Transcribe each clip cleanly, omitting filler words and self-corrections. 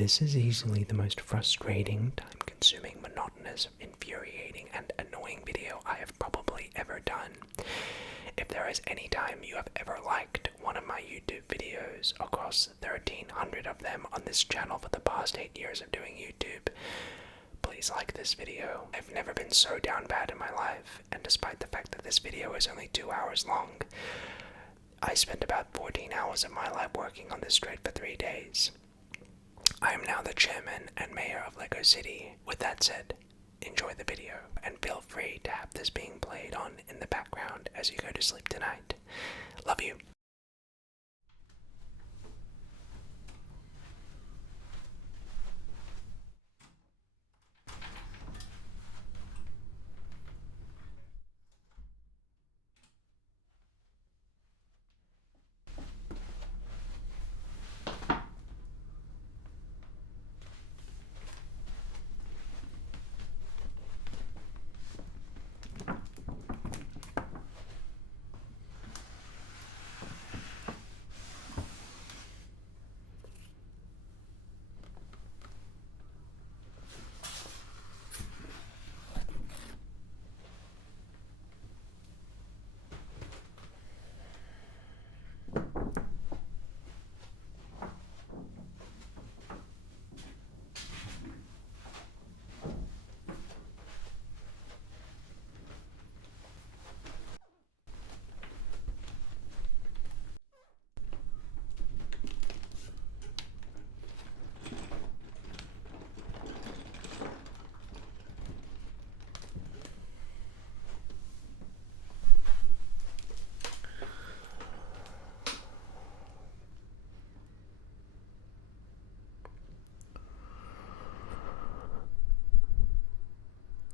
This is easily the most frustrating, time-consuming, monotonous, infuriating, and annoying video I have probably ever done. If there is any time you have ever liked one of my YouTube videos across 1,300 of them on this channel for the past 8 years of doing YouTube, please like this video. I've never been so down bad in my life, and despite the fact that this video is only 2 hours long, I spent about 14 hours of my life working on this straight for 3 days. I am now the chairman and mayor of Lego City. With that said, enjoy the video, and feel free to have this being played on in the background as you go to sleep tonight. Love you.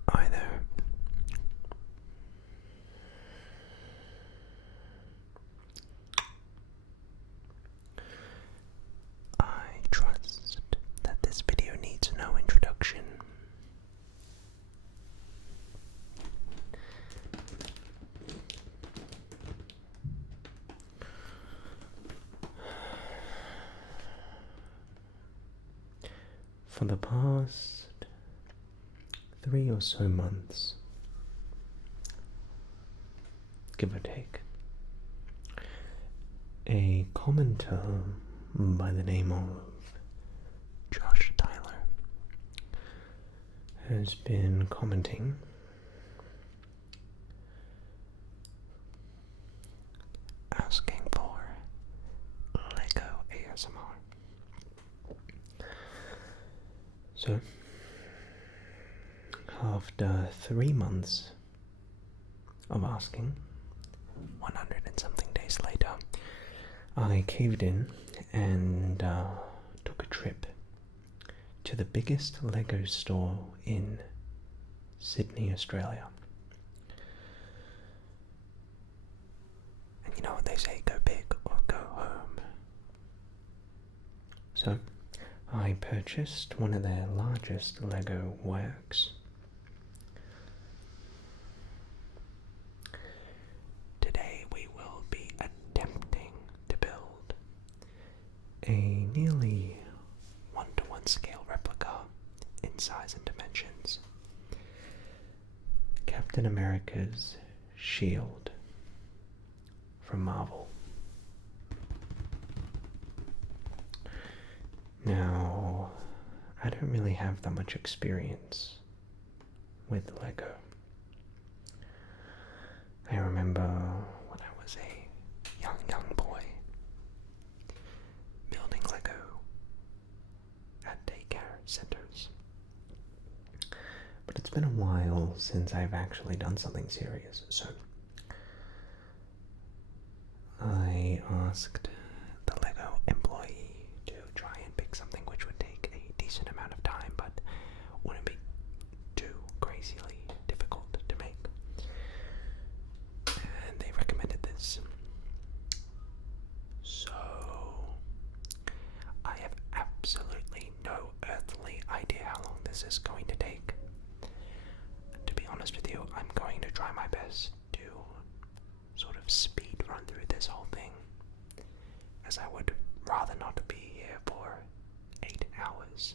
Hi there. I trust that this video needs no introduction. For the past 3 or so months, give or take, a commenter by the name of Josh Tyler has been commenting asking for Lego ASMR. So, after 3 months of asking, 100 and something days later, I caved in and took a trip to the biggest Lego store in Sydney, Australia. And you know what they say, go big or go home. So, I purchased one of their largest Lego works. Today we will be attempting to build a nearly 1-to-1 scale replica in size and dimensions. Captain America's shield from Marvel. Now, I don't really have that much experience with Lego. I remember when I was a young boy building Lego at daycare centers. But it's been a while since I've actually done something serious, so I asked the Lego employee to try and pick something which would take a decent amount of time but wouldn't be too crazily difficult to make. And they recommended this. So I have absolutely no earthly idea how long this is going to take. To be honest with you, I'm going to try my best to sort of speed run through this whole thing, as I would rather not be here for 8 hours.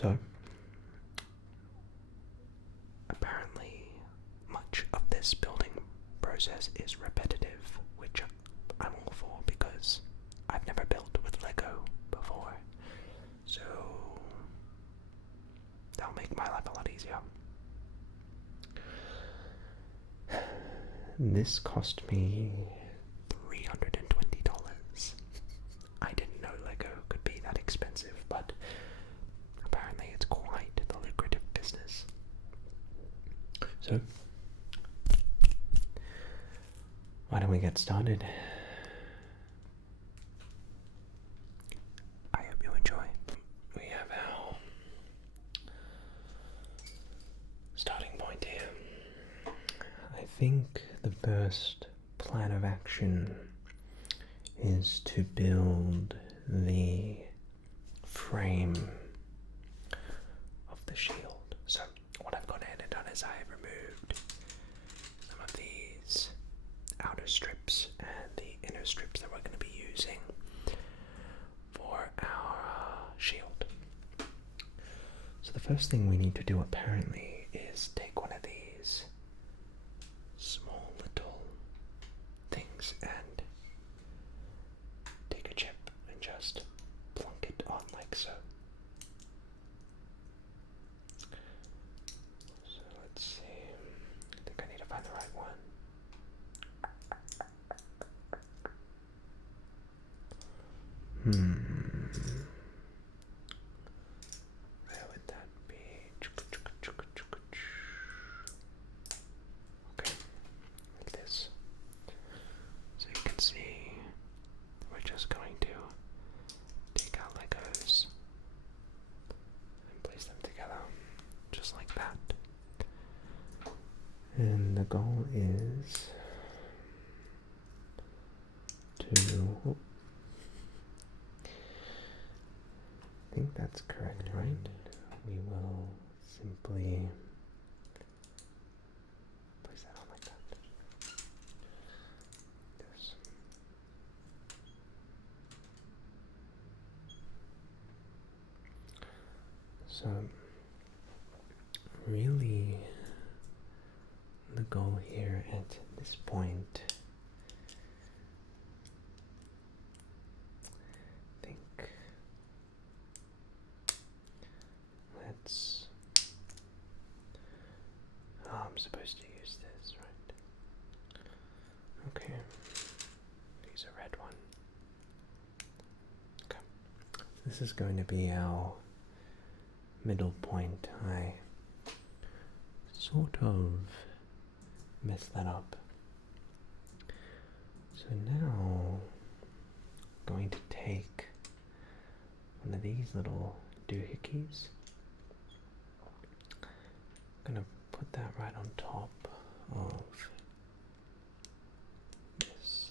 So, apparently, much of this building process is repetitive, which I'm all for because I've never built with Lego before. So, that'll make my life a lot easier. This cost me $320. I didn't know Lego could be that expensive, but apparently it's quite the lucrative business. So, why don't we get started? I hope you enjoy. We have our starting point here. I think the first plan of action is to build the frame of the shield. So what I've gone ahead and done is I have removed some of these outer strips and the inner strips that we're going to be using for our shield. So the first thing we need to do apparently is take one of these small little things and take a chip and just plunk it on like so. So let's see, I think I need to find the right one. Where would that be? Okay, like this. So you can see we're just going to take our Legos and place them together just like that. And the goal is to I think that's correct, right? We will simply place that on like that. Yes. So, really, the goal here at this point, I think, let's, I'm supposed to use this, right? Okay, use a red one. Okay, this is going to be our middle point. I sort of messed that up. So now I'm going to take one of these little doohickeys. I'm going to put that right on top of this.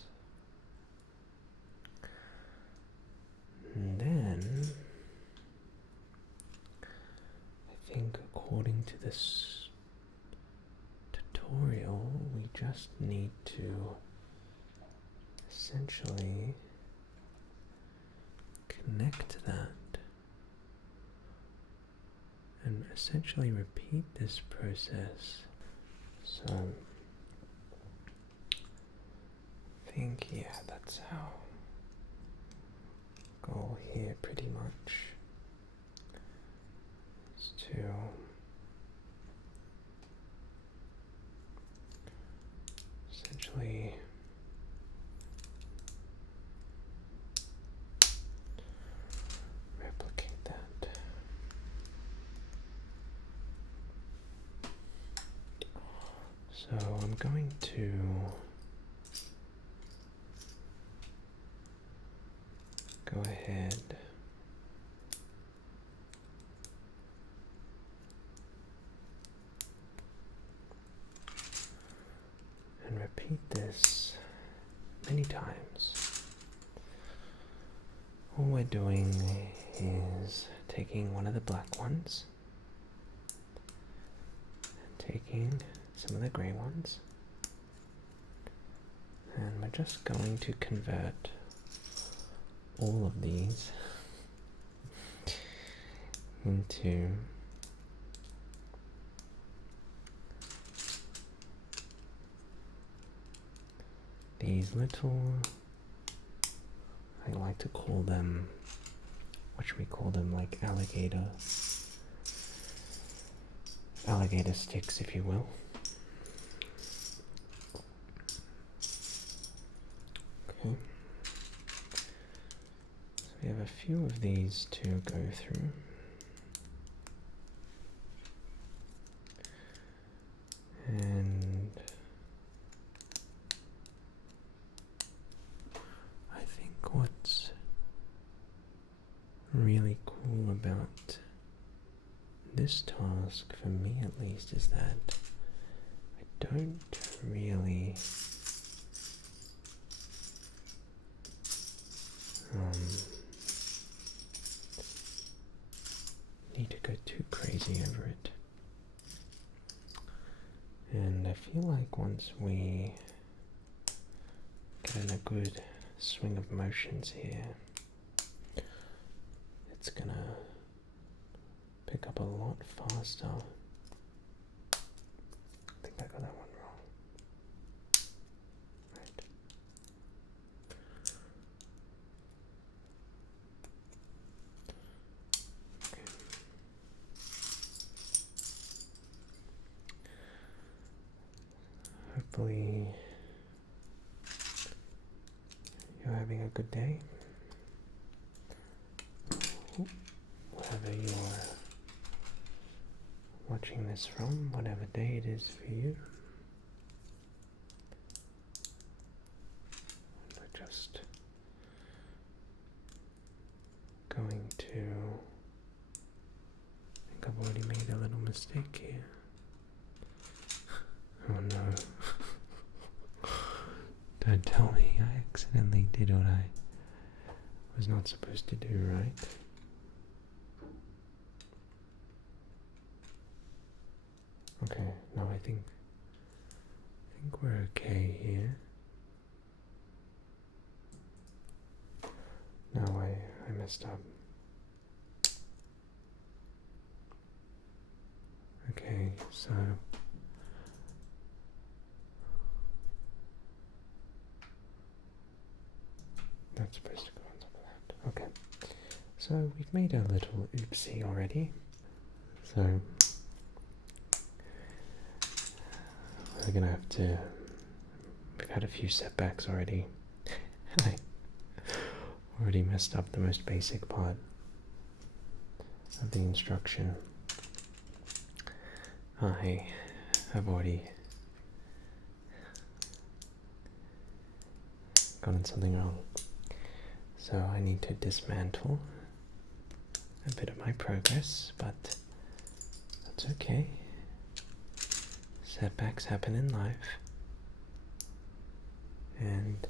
And then I think according to this tutorial, we just need to essentially connect that and essentially repeat this process. So I think, yeah, that's how goal here pretty much is to essentially replicate that. So I'm going to go ahead and repeat this many times. All we're doing is taking one of the black ones and taking some of the grey ones, and we're just going to convert all of these into these little, I like to call them, what should we call them, like alligator sticks, if you will. Okay. So we have a few of these to go through. And I think what's really cool about this task, for me at least, is that I don't really need to go too crazy over it. And I feel like once we get in a good swing of motions here, it's gonna pick up a lot faster. I think I got that one wrong. Right. Okay. Hopefully you're having a good day. Wherever you're watching this from, whatever day it is for you. And we're just going to, I think I've already made a little mistake here. Oh no. Don't tell me I accidentally did what I was not supposed to do, right? Okay, no, I think we're okay here. No, I messed up. Okay, so that's supposed to go on top of that. Okay, so we've made a little oopsie already. So we're gonna have to, we've had a few setbacks already. I already messed up the most basic part of the instruction. I have already gotten something wrong. So I need to dismantle a bit of my progress, but that's okay. Setbacks happen in life, and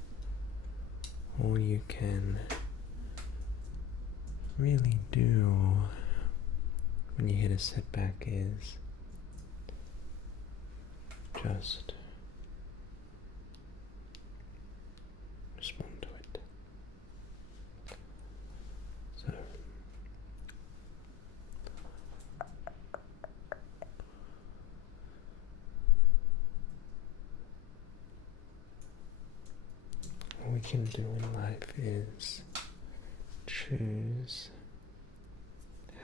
all you can really do when you hit a setback is just respond to it. So what we can do in life is choose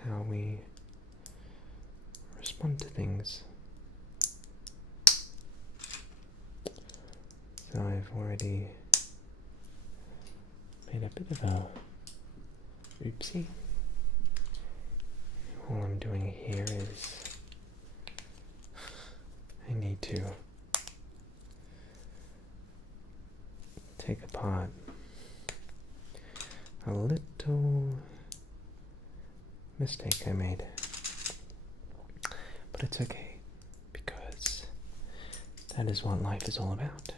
how we respond to things. So I've already made a bit of a oopsie. All I'm doing here is I need to take apart a little mistake I made. But it's okay, because that is what life is all about.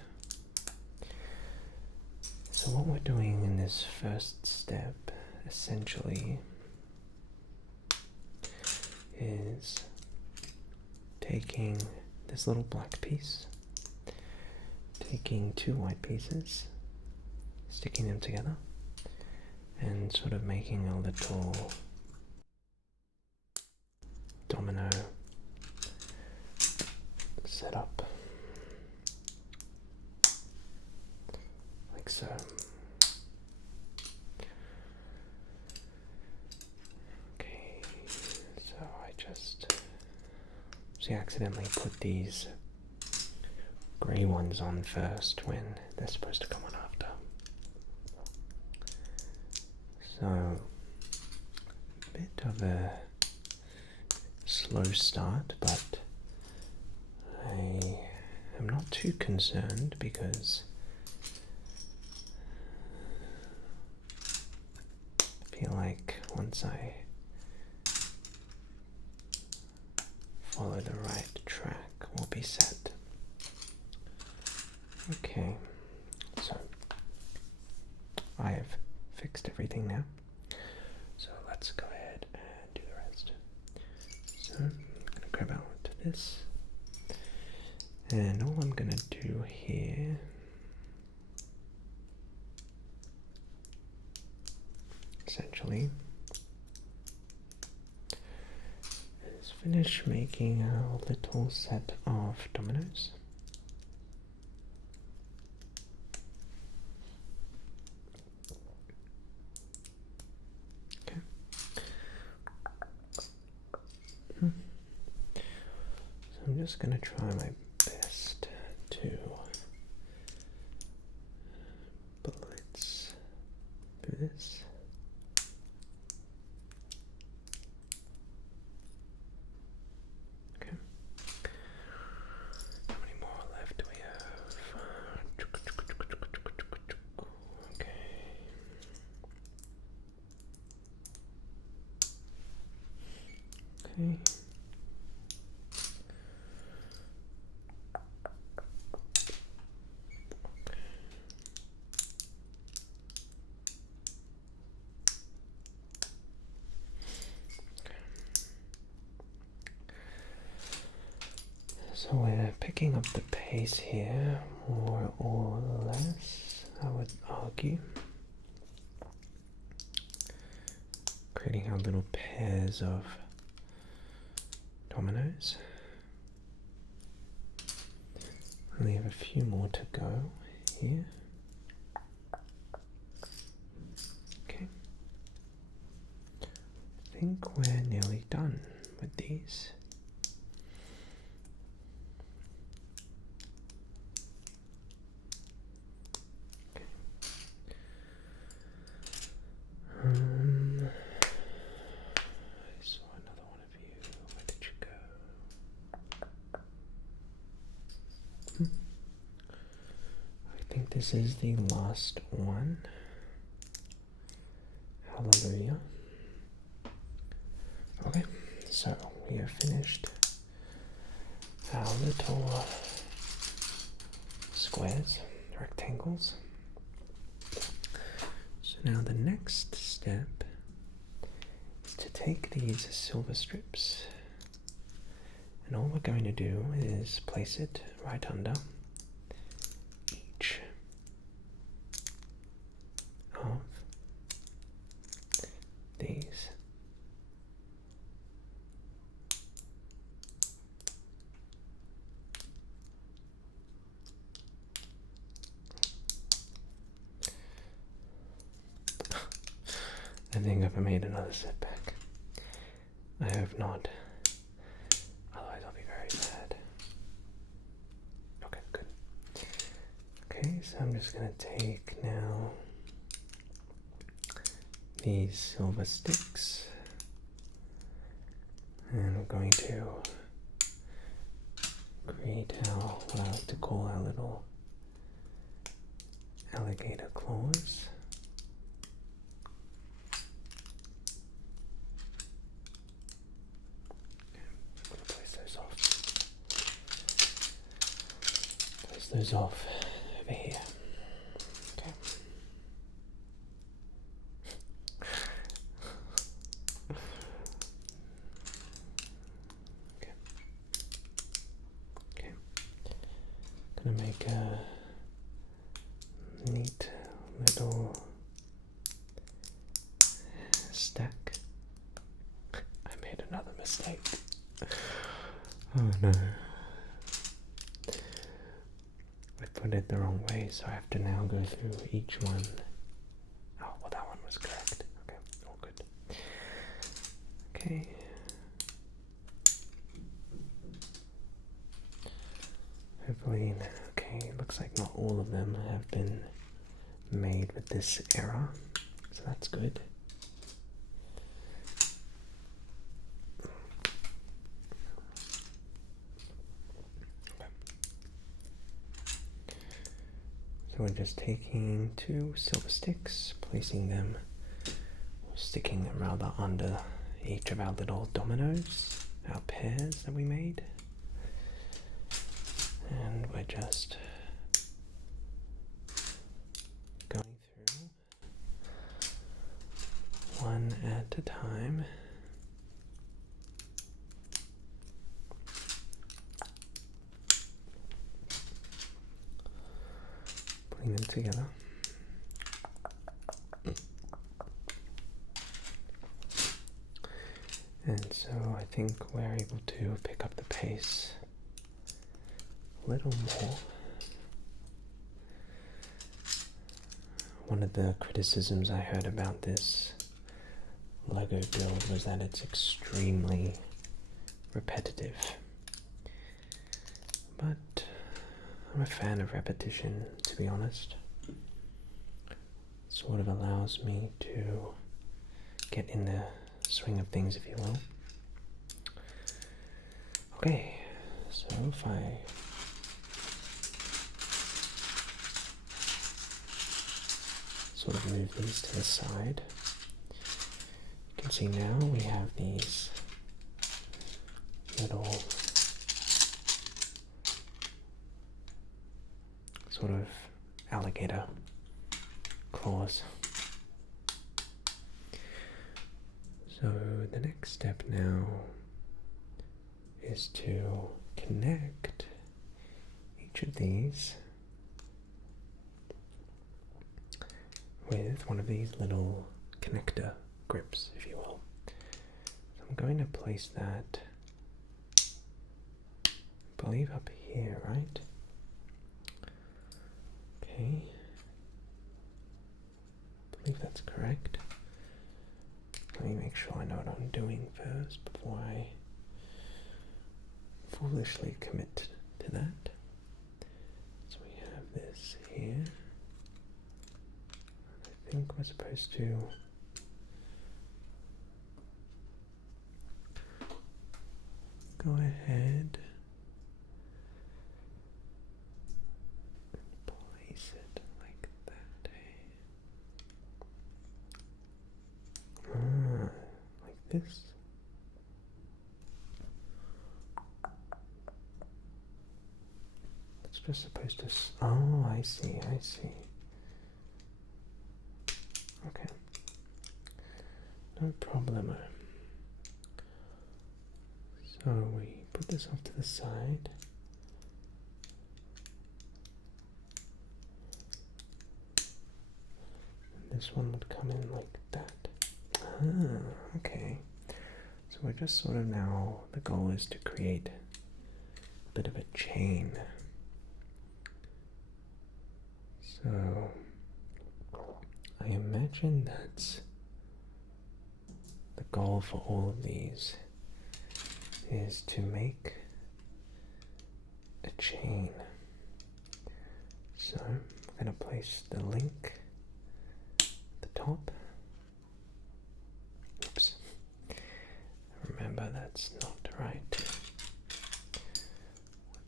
So what we're doing in this first step, essentially, is taking this little black piece, taking two white pieces, sticking them together, and sort of making a little domino setup, like so. Okay, so I just accidentally put these grey ones on first when they're supposed to come on after. So, a bit of a slow start, but I am not too concerned because I feel like once I follow the right track, we'll be set. Okay, so I have fixed everything now. So let's go ahead and do the rest. So I'm going to grab out this. And all I'm going to do here essentially is finish making our little set of dominoes. Okay. So I'm just going to try my best to blitz through this. Okay. How many more left do we have? Okay. Okay. So we're picking up the pace here, more or less, I would argue. Creating our little pairs of dominoes. We have a few more to go here. Okay. I think we're nearly done with these. I saw another one of you. Where did you go? I think this is the last one. Hallelujah. Okay, so we have finished our little squares, rectangles. So now the next step is to take these silver strips, and all we're going to do is place it right under each of these. I think I've made another setback. I hope not. Otherwise I'll be very sad. Okay, good. Okay, so I'm just going to take now these silver sticks and I'm going to create our, what I like to call our little alligator claws. Those off over here. Okay. Okay. Okay. Gonna make a neat little stack. I made another mistake. Oh no. I put it the wrong way, so I have to now go through each one. Oh, well, that one was correct. Okay, all good. Okay. Hopefully, okay, looks like not all of them have been made with this error, so that's good. So we're just taking 2 silver sticks, placing them, or sticking them rather, under each of our little dominoes, our pairs that we made. And we're just going through one at a time. Putting them together. And so I think we're able to pick up the pace a little more. One of the criticisms I heard about this Lego build was that it's extremely repetitive. But I'm a fan of repetition, to be honest. It sort of allows me to get in the swing of things, if you will. Okay, so if I sort of move these to the side, you can see now we have these little sort of alligator claws. So the next step now is to connect each of these with one of these little connector grips, if you will. So I'm going to place that, I believe, up here, right? Okay. I believe that's correct. Let me make sure I know what I'm doing first before I foolishly commit to that. So we have this here. I think we're supposed to go ahead and place it like that. Like this. It's just supposed to. Oh, I see, I see. Okay. No problemo. So we put this off to the side. And this one would come in like that. Ah, okay. So we're just sort of now, the goal is to create a bit of a chain. So I imagine that's the goal for all of these, is to make a chain. So I'm going to place the link at the top. Oops. Remember, that's not right.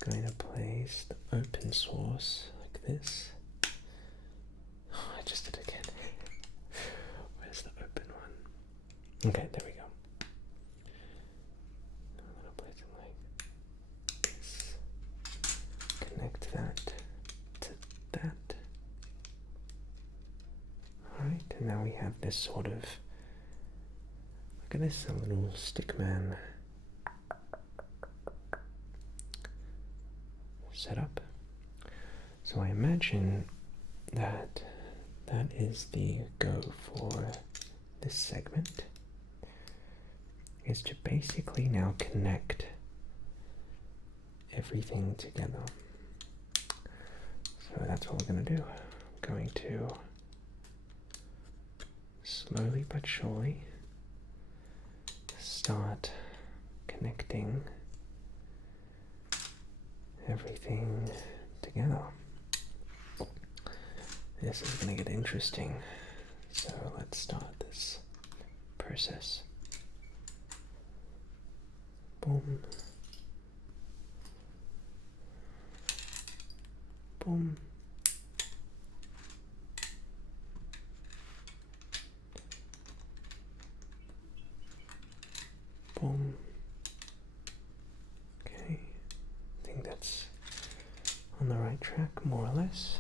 We're going to place the open source like this. Oh, I just did it again. Where's the open one? Okay, there we go. I'm going to place it like this. Connect that to that. Alright, and now we have this sort of, look at this, a little stick man setup. So I imagine that that is the go for this segment. is to basically now connect everything together. So that's what we're going to do. I'm going to slowly but surely start connecting everything together. This is going to get interesting. So let's start this process. Boom. Boom. Boom. Okay. I think that's on the right track, more or less.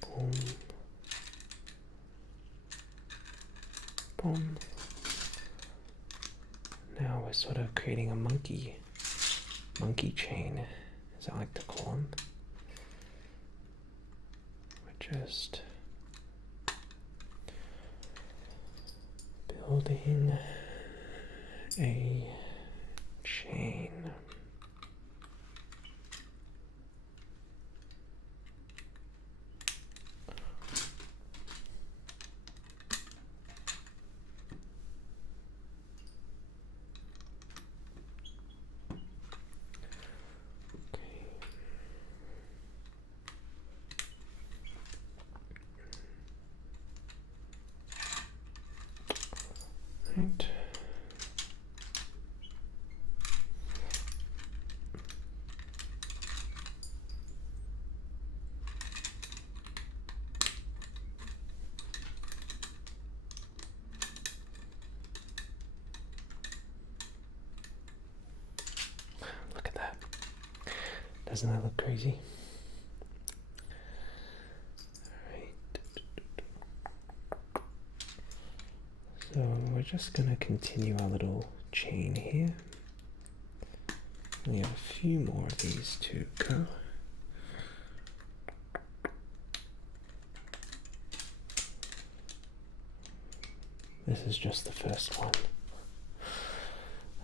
Boom. Boom. Now we're sort of creating a monkey chain, as I like to call them. We're just building a chain. Right. Look at that. Doesn't that look crazy? So we're just going to continue our little chain here. We have a few more of these to go. This is just the first one.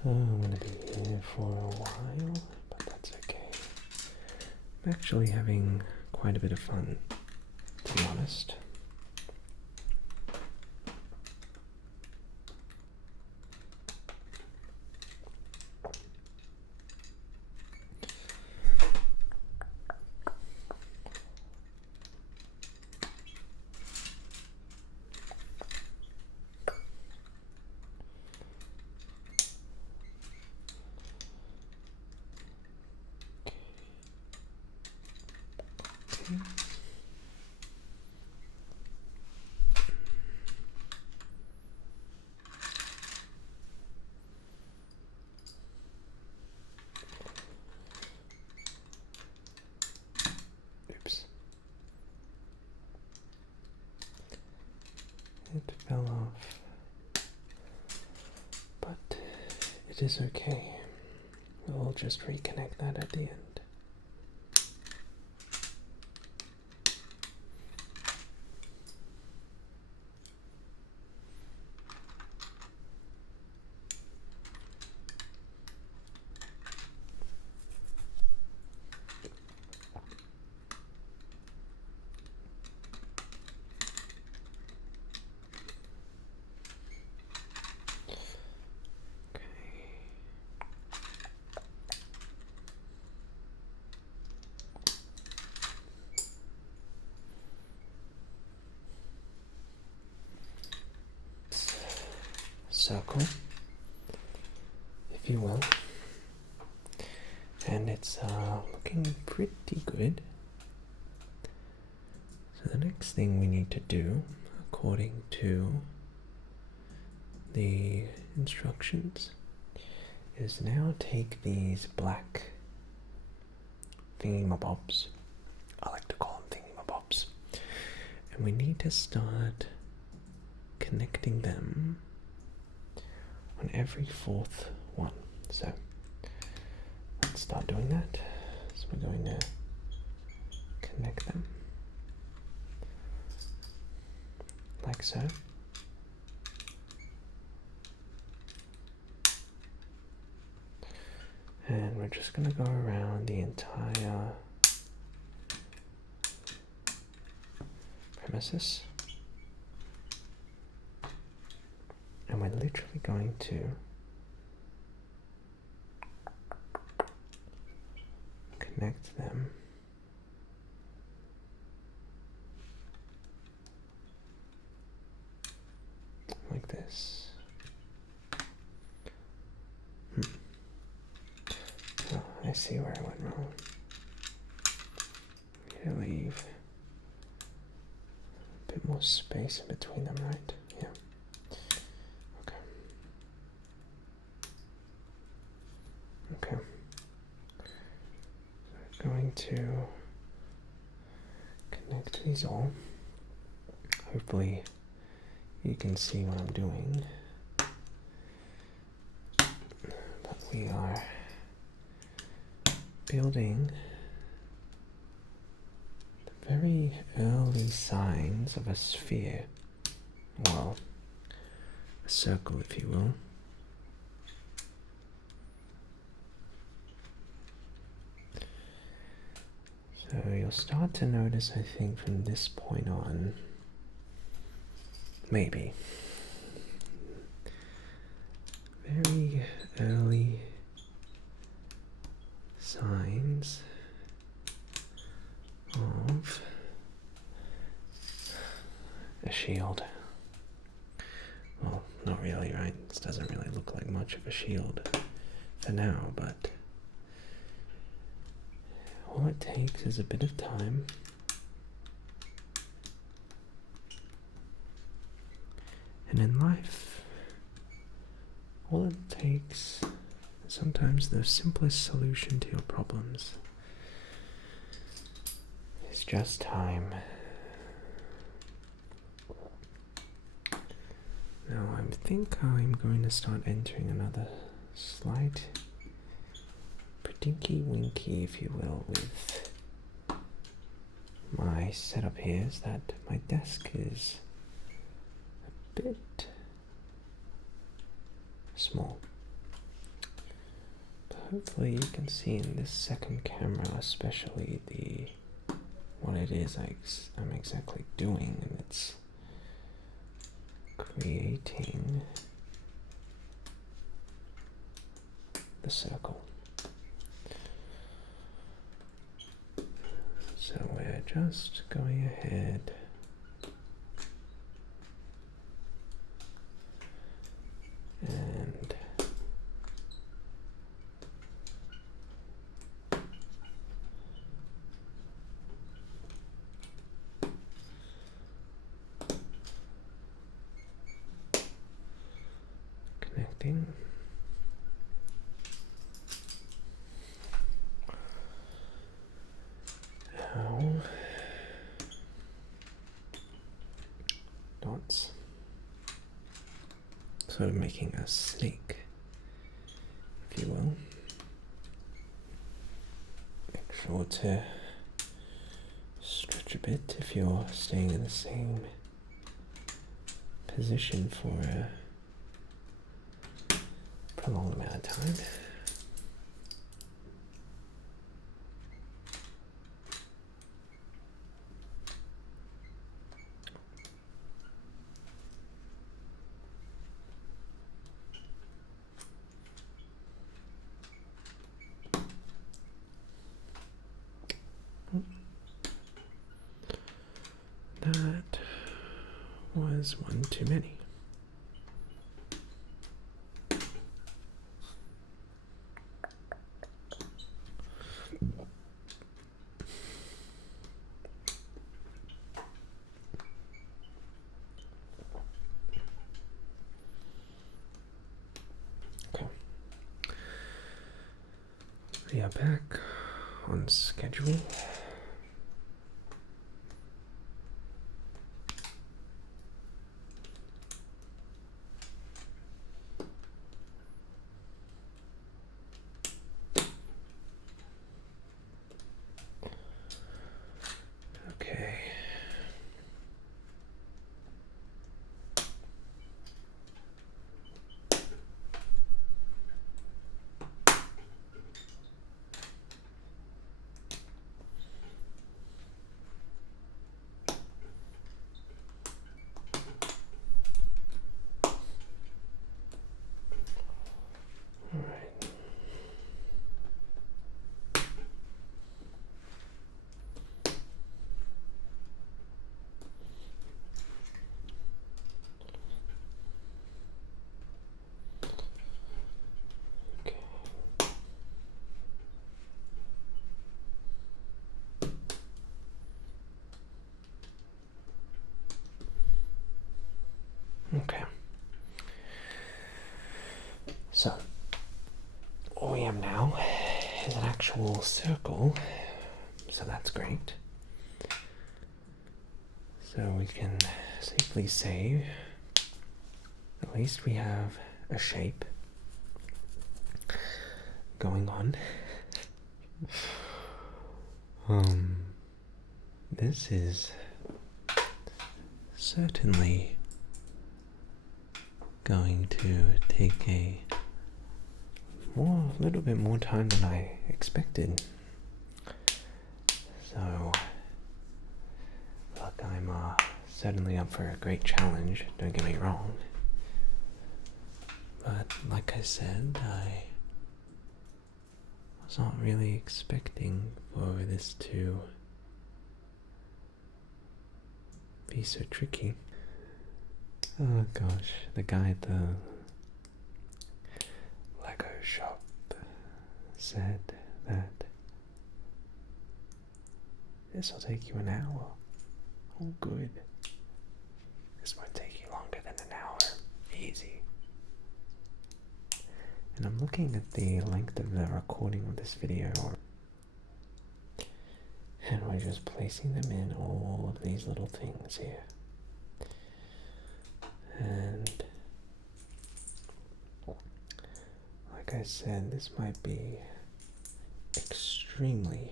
I'm going to be here for a while, but that's okay. I'm actually having quite a bit of fun, to be honest. Oops. It fell off, but it is okay. We'll just reconnect that at the end. Circle, if you will, and it's looking pretty good. So the next thing we need to do, according to the instructions, is now take these black thingamabobs, I like to call them thingamabobs, and we need to start connecting them on every fourth one. So let's start doing that. So we're going to connect them. like so. And we're just going to go around the entire premises. And we're literally going to connect them like this. Oh, I see where I went wrong. I'm gonna leave a bit more space in between them, right? Yeah. Okay. Okay. So I'm going to connect these all. Hopefully you can see what I'm doing. But we are building the very early signs of a sphere. Well, a circle, if you will. So you'll start to notice, I think, from this point on, maybe, very early signs of a shield. Well, not really, right? This doesn't really look like much of a shield for now, but all it takes is a bit of time and in life, all it takes is sometimes the simplest solution to your problems is just time. Now I think I'm going to start entering another slight dinky winky, if you will, with my setup here is that my desk is a bit small. But hopefully you can see in this second camera, especially what it is I'm exactly doing, and it's creating the circle. So we're just going ahead and connecting. Dots. Sort of making a snake, if you will. Make sure to stretch a bit if you're staying in the same position for a prolonged amount of time. That was one too many. Okay. We are back on schedule. Okay. So, all we have now is an actual circle, so that's great. So we can safely say at least we have a shape going on. This is certainly going to take a little bit more time than I expected. So, look, I'm certainly up for a great challenge, don't get me wrong. But like I said, I was not really expecting for this to be so tricky. Oh gosh, the guy at the Lego shop said that this will take you an hour. Oh good. This won't take you longer than an hour. Easy. And I'm looking at the length of the recording of this video, and we're just placing them in all of these little things here. And like I said, this might be extremely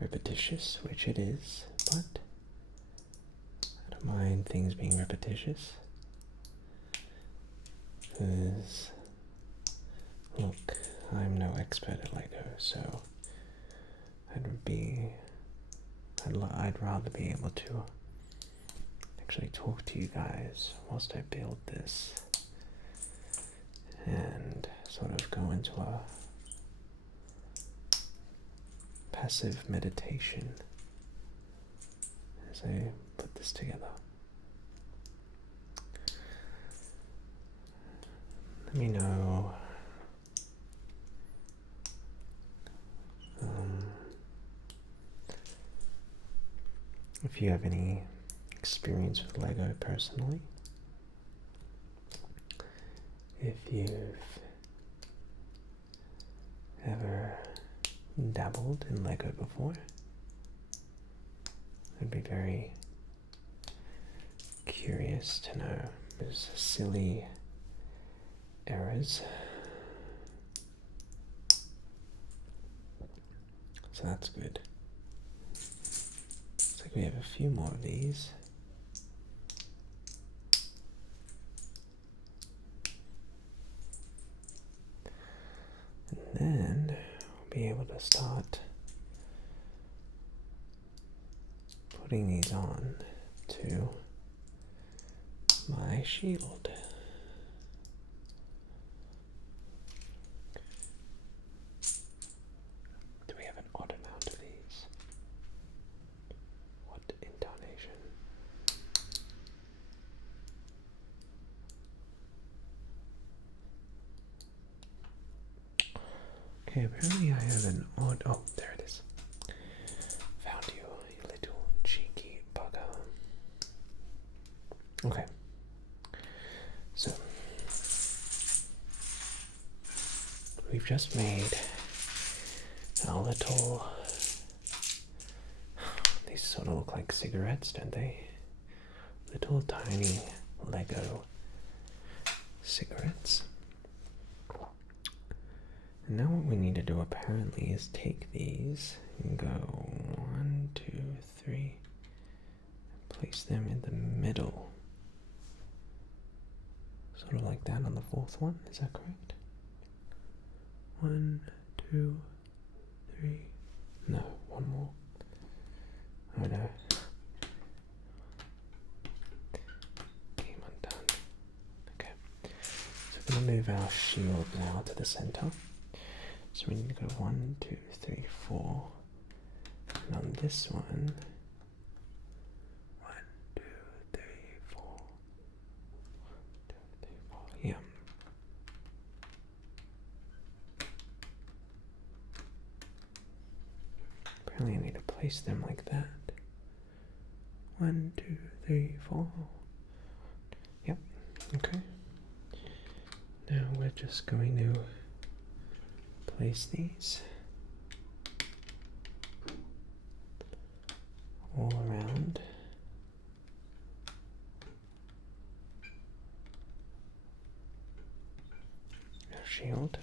repetitious, which it is, but I don't mind things being repetitious. Because, look, I'm no expert at Lego, so I'd rather be able to actually talk to you guys whilst I build this and sort of go into a passive meditation as I put this together. Let me know if you have any experience with Lego personally. If you've ever dabbled in Lego before, I'd be very curious to know. There's silly errors, so that's good. Looks like we have a few more of these. And then we'll be able to start putting these on to my shield. Do we have an odd amount of these? What intonation? Okay, apparently I have an odd... Oh, there it is. Found you, you little cheeky bugger. Okay. So, we've just made a little... These sort of look like cigarettes, don't they? Little tiny Lego cigarettes. And now what we need to do apparently is take these and go 1, 2, 3, place them in the middle. Sort of like that on the fourth one, is that correct? 1, 2, 3, no, one more. Oh no. Game undone. Okay. So we're going to move our shield now to the center. So we need to go 1, 2, 3, 4. And on this one, 1, 2, 3, 4. 1, 2, 3, 4. Yeah. Apparently I need to place them like that. 1, 2, 3, 4. Yep. Okay. Now we're just going to place these all around our shield.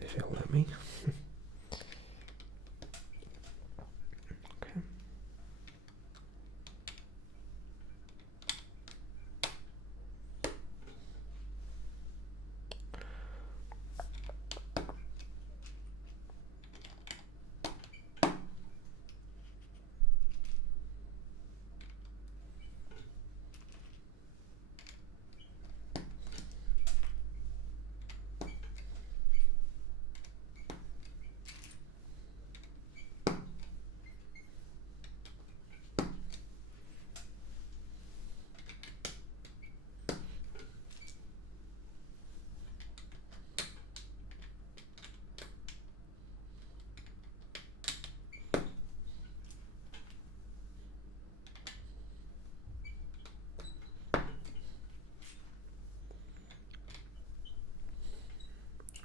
If you'll let me. Okay.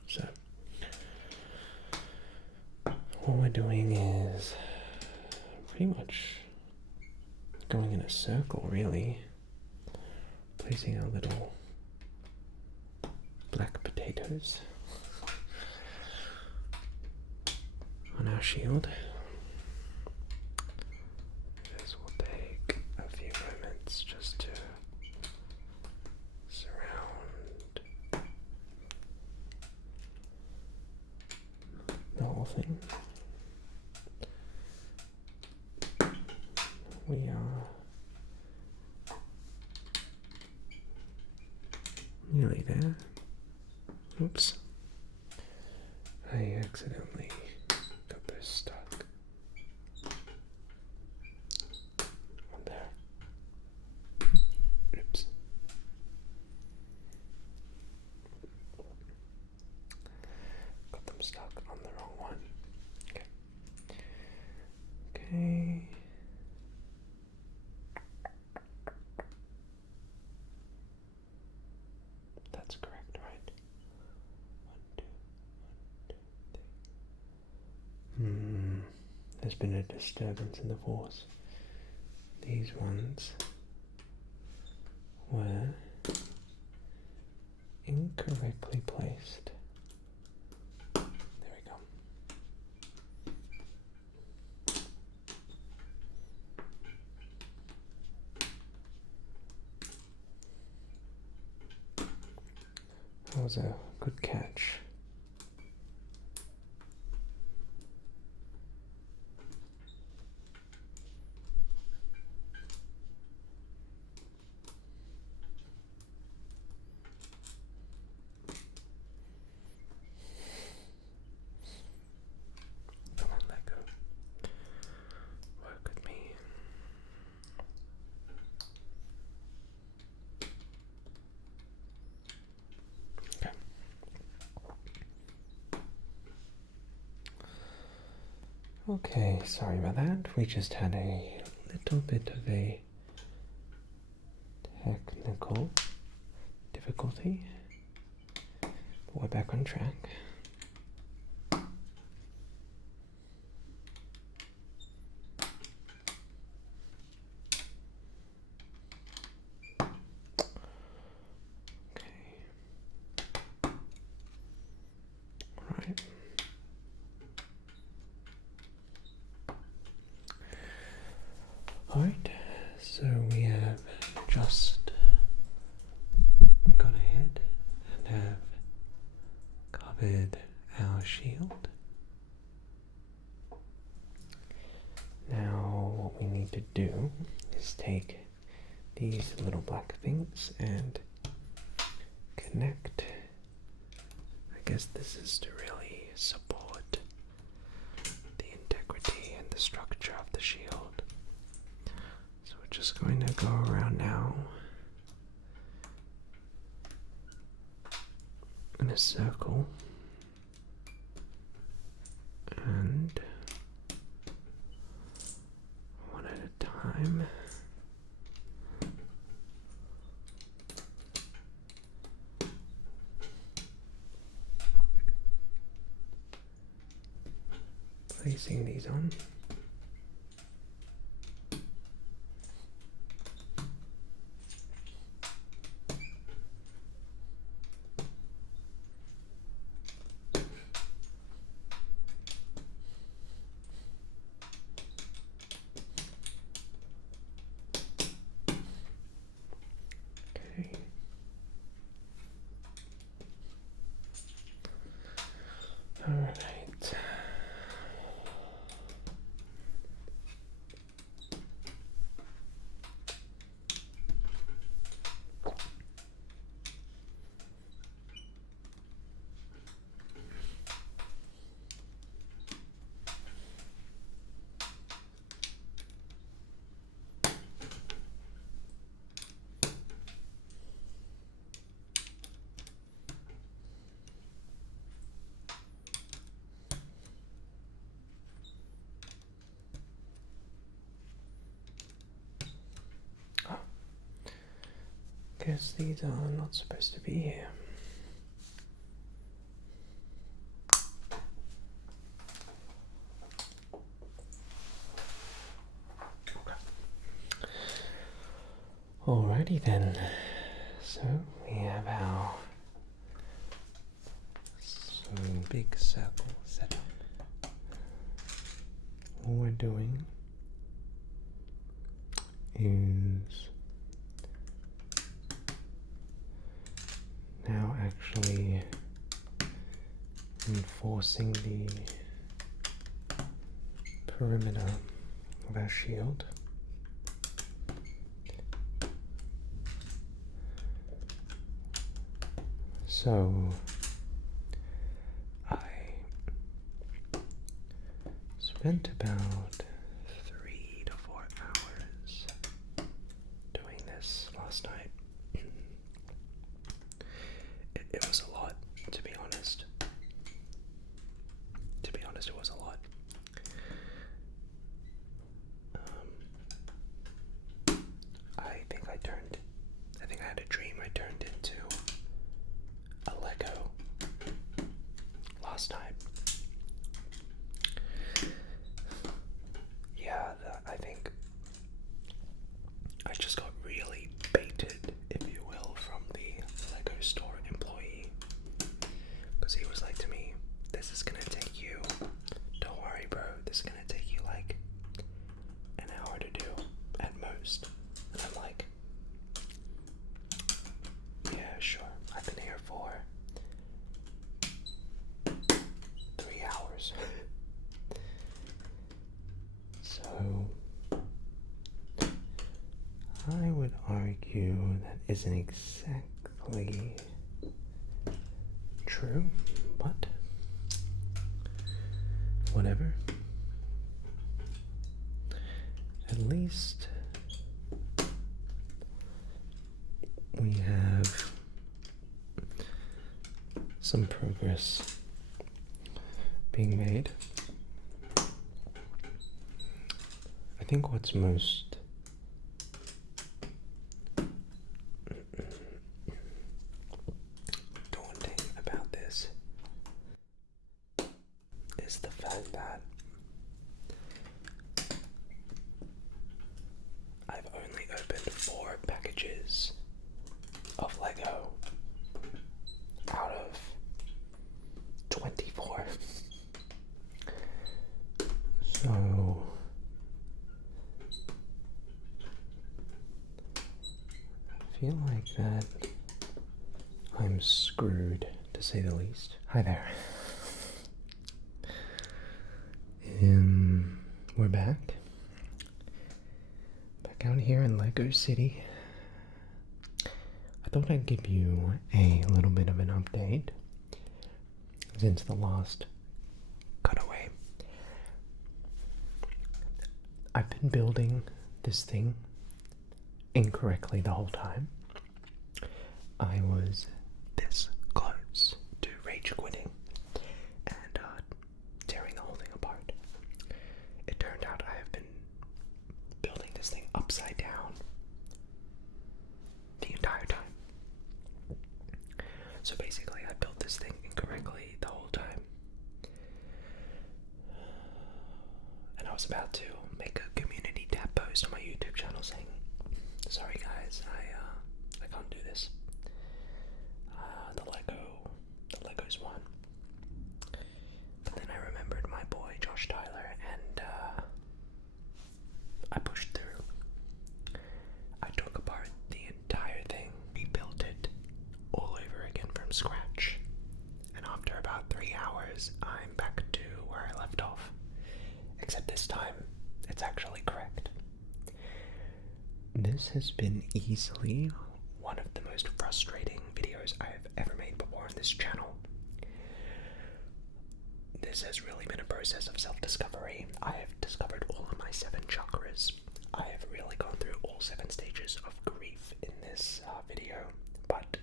So, what we're doing is pretty much going in a circle, really, placing our little black potatoes on our shield. This will take a few moments just to surround the whole thing. We are nearly there. Oops. I accidentally got this stuck on there. Oops. Got them stuck on the wrong one. Okay. Okay. That's correct, right? 1, 2, 1, 2, 3. There's been a disturbance in the force. These ones were incorrectly placed. There we go. That was a good catch. Come on, let go. Work with me. Okay. Okay, sorry about that. We just had a little bit of a technical difficulty, but we're back on track. Okay. Right. Alright, so we have just gone ahead and have covered our shield. Now what we need to do is take these little black things and connect. I guess this is to really support the integrity and the structure of the shield. So we're just going to go around now in a circle. hand one at a time. Placing these on. Okay. All right. Guess these are not supposed to be here. Alrighty then. So we have our big circle setup. All we're doing is now actually enforcing the perimeter of our shield. So I spent about 3 to 4 hours doing this last night. It was a lot, to be honest. It was a lot. I think I had a dream I turned into a Lego last night. Yeah, I think I just got really baited, if you will, from the Lego store employee. Because he was like to me, this is gonna take you, don't worry bro, this is gonna take you like an hour to do at most. And I'm like, yeah, sure, I've been here for 3 hours. So I would argue that isn't exactly true, but whatever. At least we have some progress being made. I think what's most daunting about this is the fact that I've only opened 4 packages of Lego out of 24. So I feel like that I'm screwed, to say the least. Hi there. We're back out here in Lego City. I thought I'd give you a little bit of an update since the last cutaway. I've been building this thing incorrectly the whole time. I was this close to rage quitting and tearing the whole thing apart. So basically I built this thing incorrectly the whole time. And I was about to make a community tab post on my YouTube channel saying, sorry guys, I can't do this. The Legos won. But then I remembered my boy Josh Tyler, and I pushed through. I took apart the entire thing, rebuilt it all over again from scratch, and after about 3 hours I'm back to where I left off, except this time it's actually correct. This has been easily one of the most frustrating videos I have ever made before on this channel. This has really been a process of self-discovery. I have discovered all of my 7 chakras. I have really gone through all 7 stages of grief in this video, but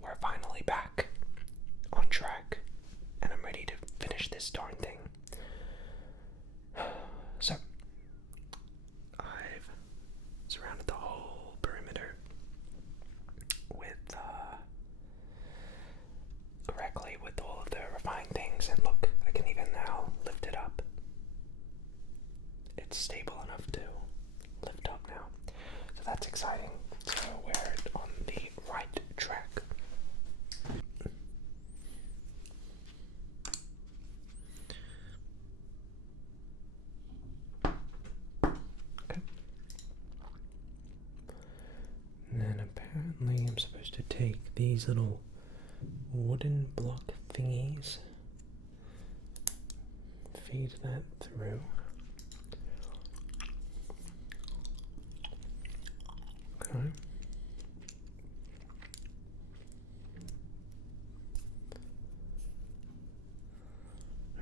we're finally back on track, and I'm ready to finish this darn thing. So, I've surrounded the whole perimeter with correctly with all of the refined things, and look, I can even now lift it up. It's stable enough to lift up now, so that's exciting. So we're on the right track. Okay. And then apparently I'm supposed to take these little wooden block thingies, feed that through. Okay.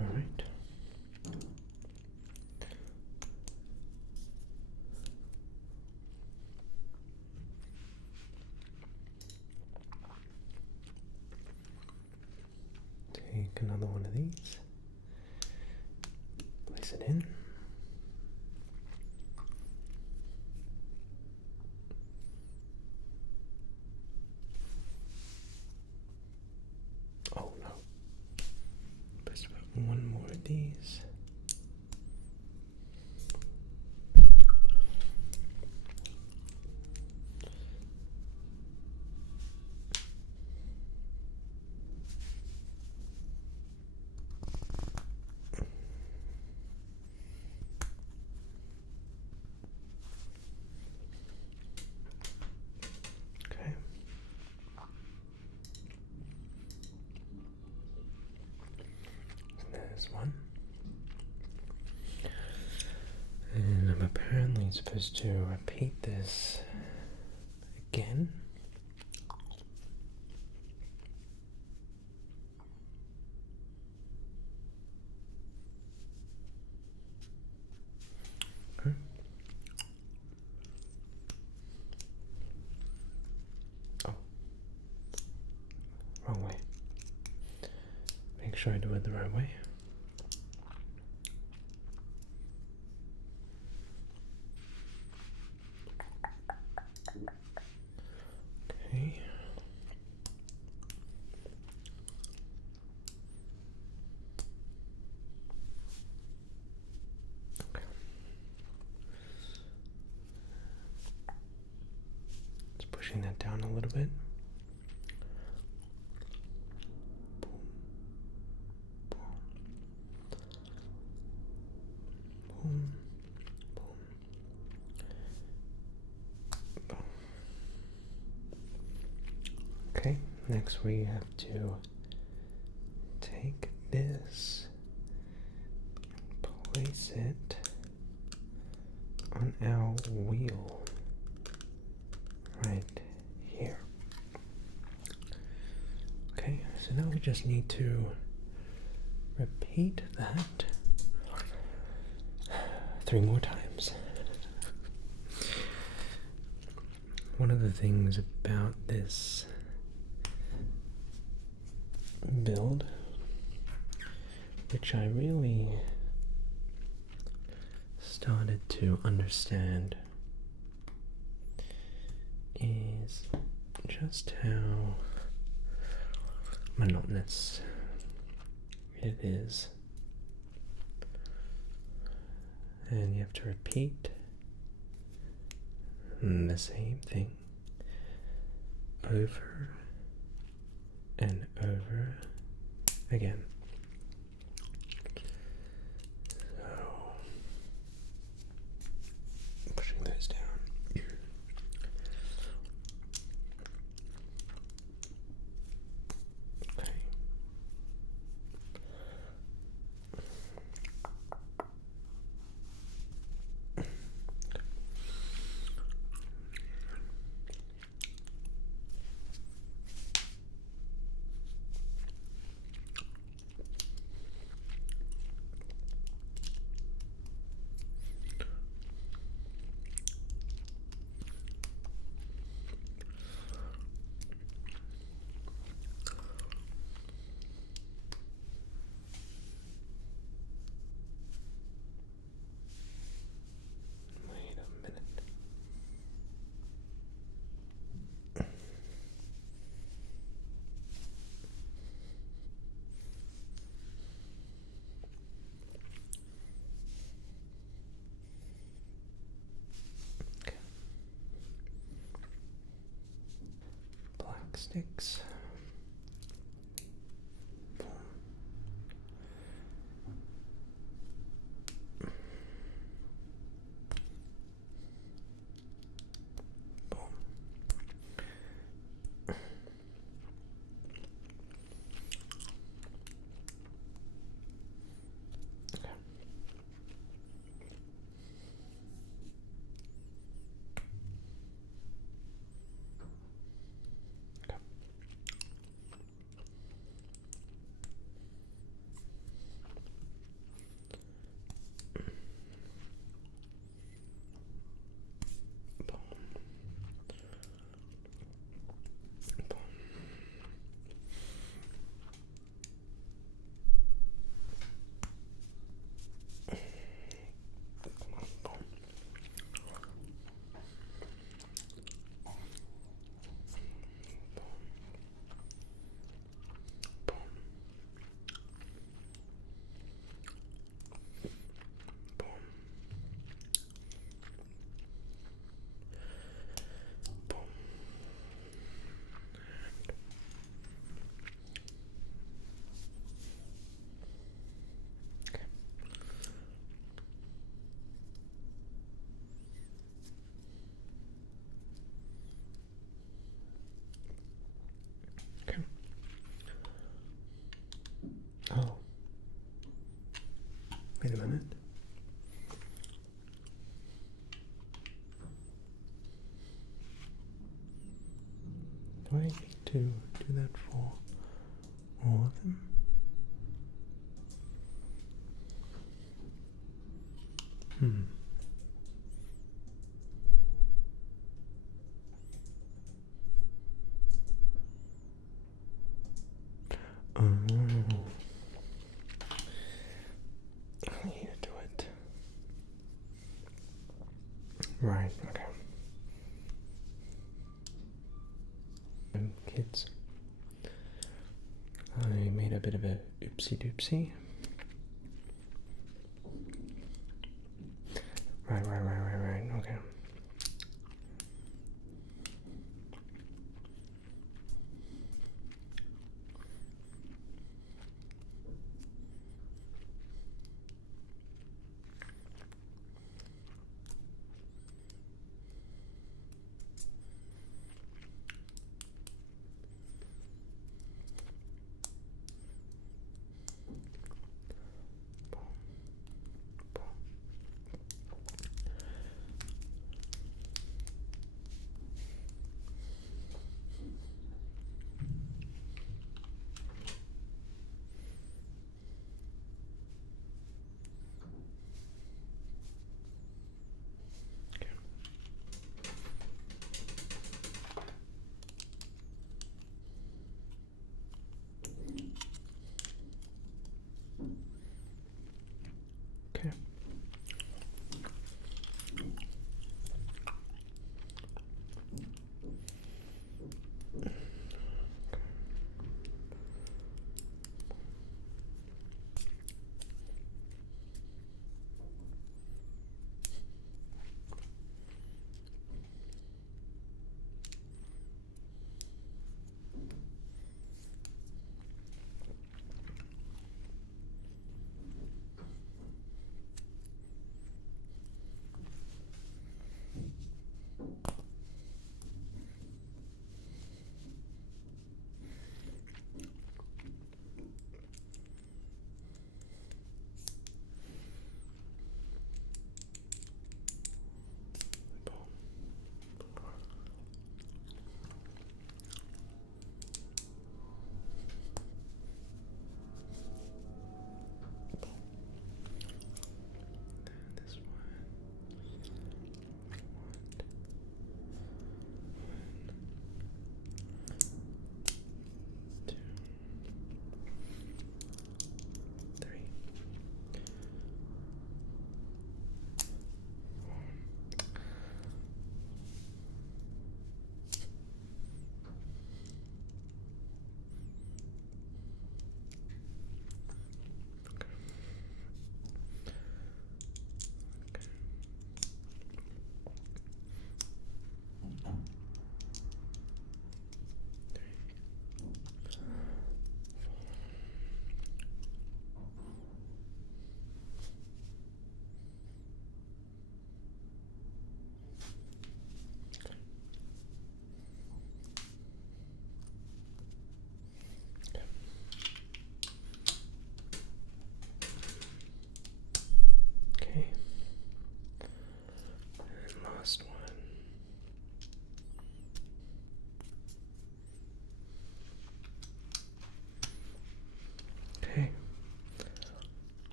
All right. Take another one of these, place it in. Oh no. Let's put one more of these. There's one. And I'm apparently supposed to repeat this again. Okay. Oh. Wrong way. Make sure I do it the right way. Okay. Just pushing that down a little bit. Boom, boom, boom. Okay, next we have to take this and place it on our wheel right here. Okay, so now we just need to repeat that 3 more times. One of the things about this build, which I really started to understand, is just how monotonous it is. And you have to repeat the same thing over and over again. So, pushing those down. Okay. Wait a minute. Okay. Black sticks. Oh. Wait a minute. Do I need to do that for all of them? Oh. I need to do it. Right, okay. Kids, I made a bit of a oopsie doopsie. Right, okay.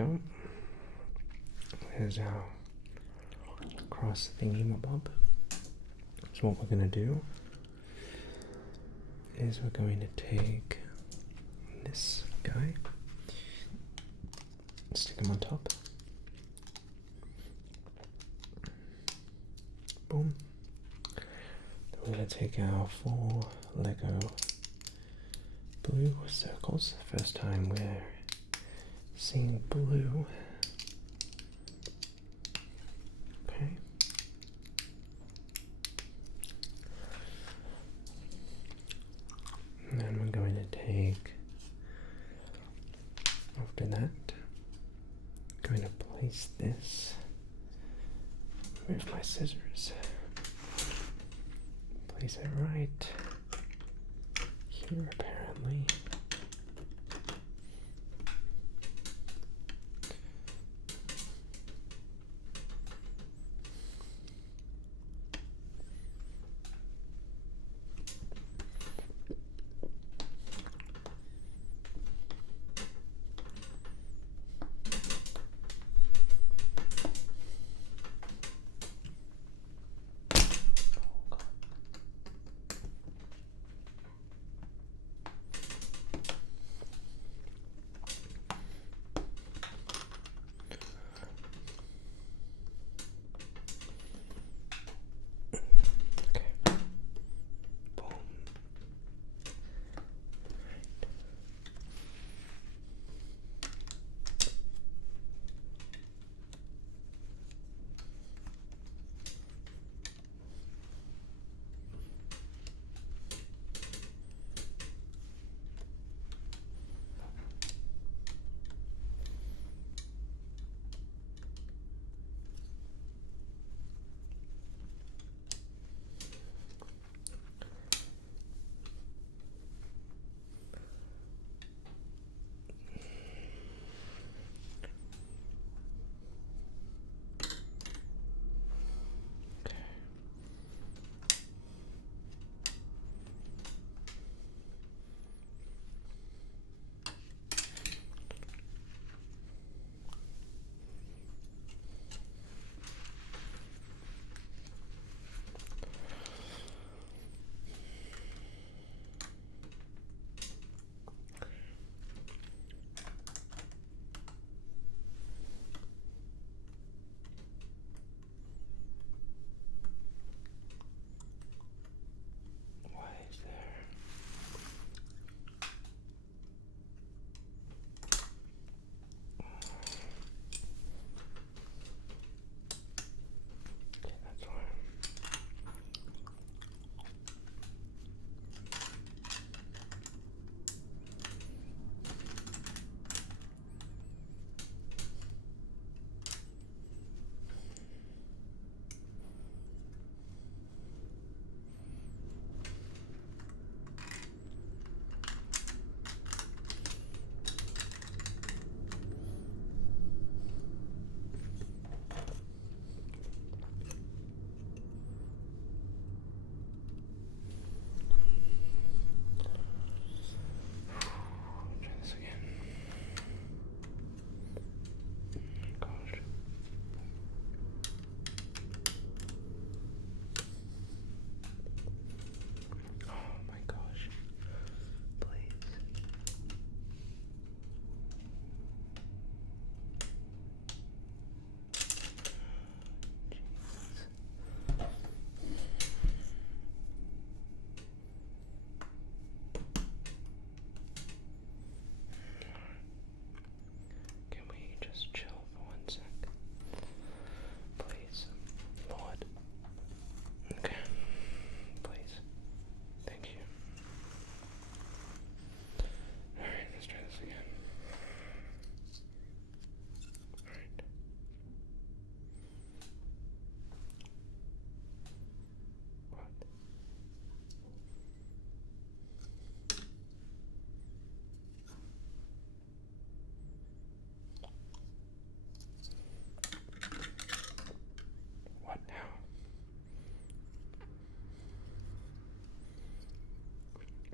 go. Here's our cross thingy-mabob. So what we're going to do is we're going to take this guy, stick him on top. Boom. Then we're going to take our 4 Lego blue circles. First time we're seeing blue. Okay. And then we're going to take, after that, going to place this, move my scissors, place it right here apparently.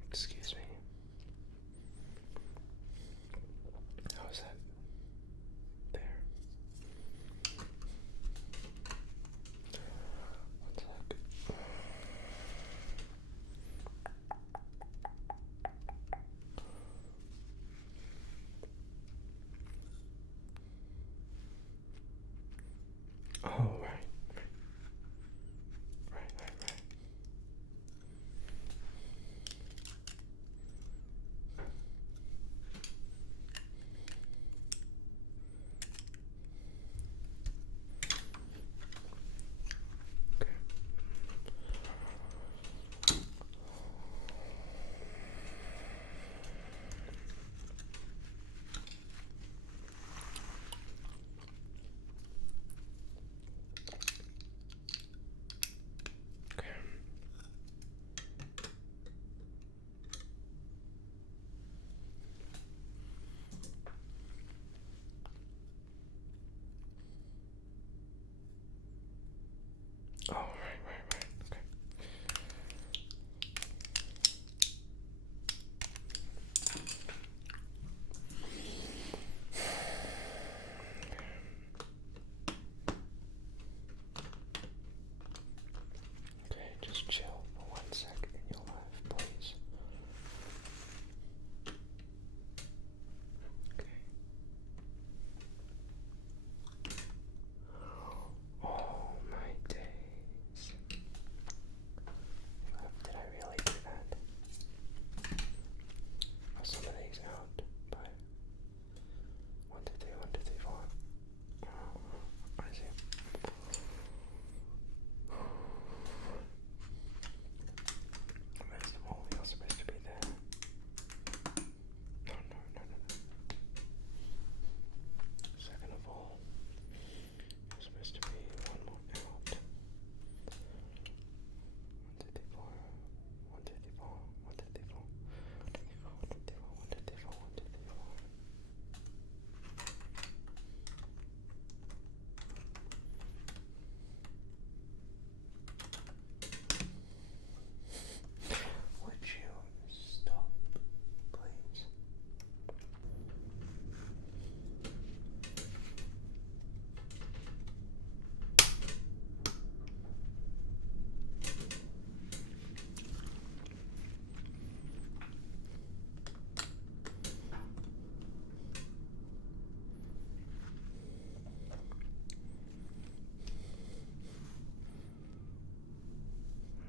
Excuse me. How was that?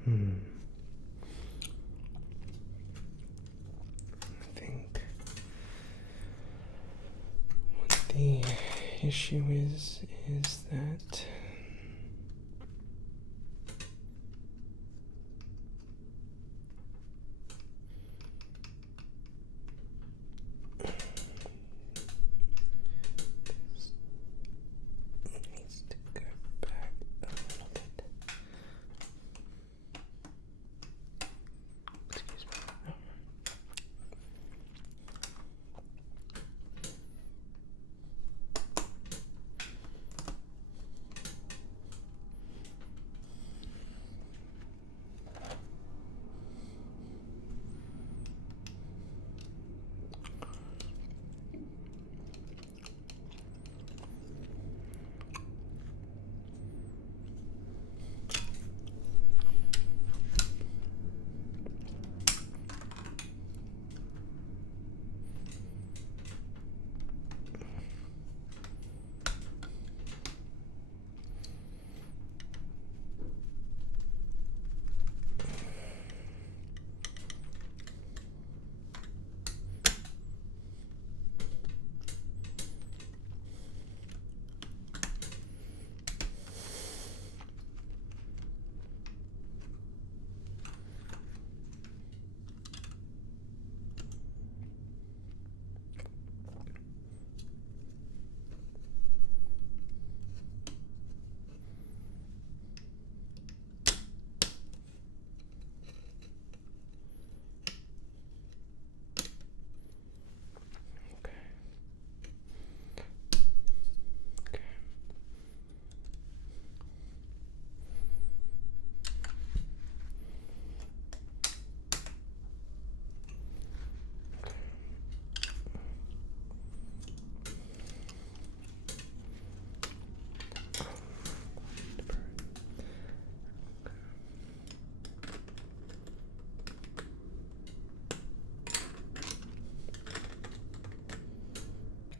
I think what the issue is that needs to go back a little bit. Excuse me.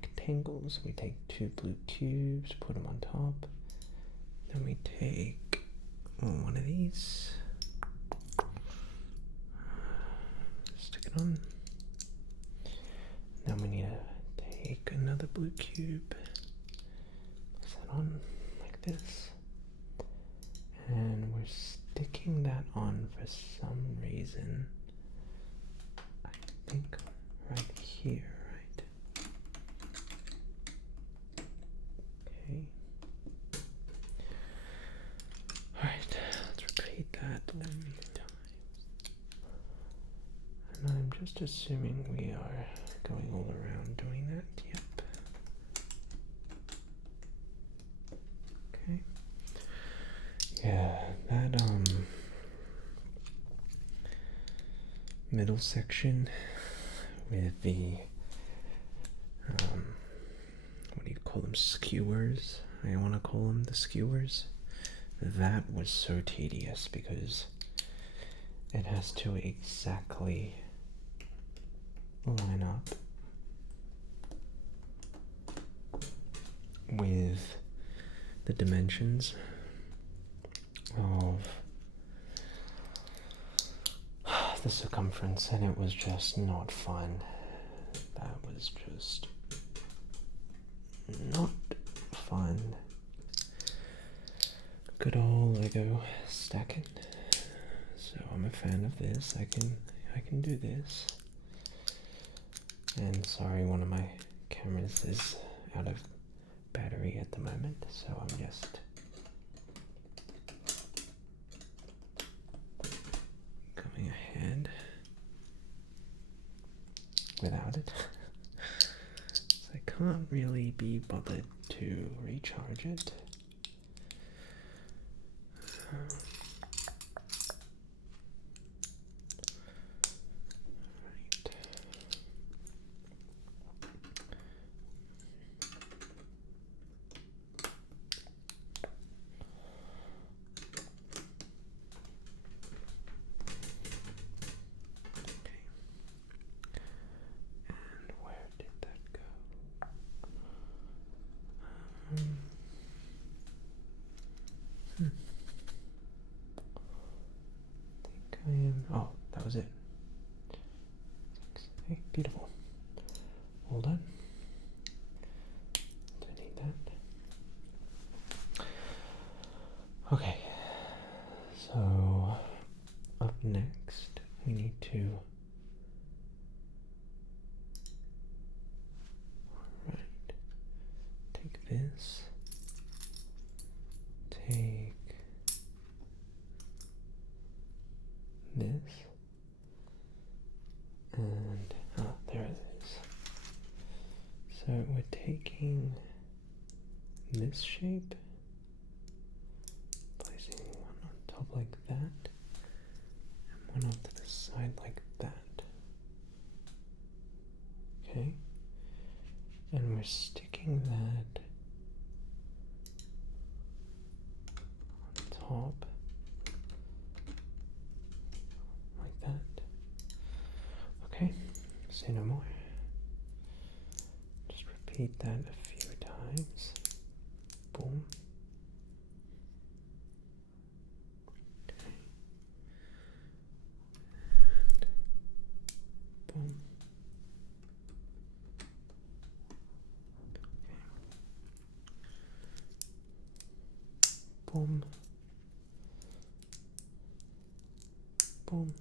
Rectangles. We take 2 blue cubes, put them on top. Then we take one of these, stick it on. Now we need to take another blue cube, place that on like this, and we're sticking that on for some reason. I think right here. Alright, let's repeat that every time. And I'm just assuming we are going all around doing that. Yep. Okay. Yeah, that middle section with the what do you call them? Skewers. I want to call them the skewers. That was so tedious because it has to exactly line up with the dimensions of the circumference, and it was just not fun. That was just not fun. Good old Lego stacking. So I'm a fan of this. I can do this. And sorry, one of my cameras is out of battery at the moment, so I'm just coming ahead without it. So I can't really be bothered to recharge it. Oh, that was it. Okay, beautiful. All done. Don't need that. Okay, so up next we need to take this, take this, and there it is. So we're taking this shape, placing one on top like that, and one off to the side like that. Okay? And we're sticking that on top like that. Okay, say no more. Just repeat that a few times. Boom. Okay. And boom. Okay. Boom. Boom.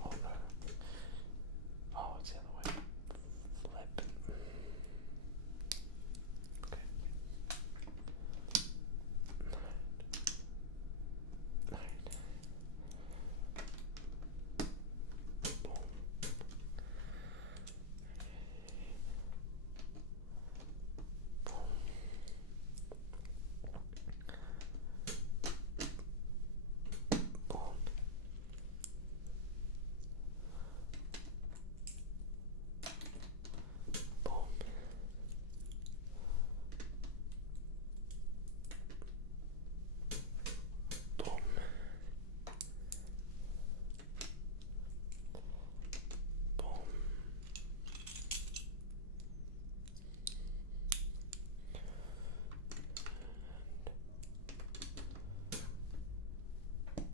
Oh no. Oh, it's the other way. Flip. Okay. Alright. Boom.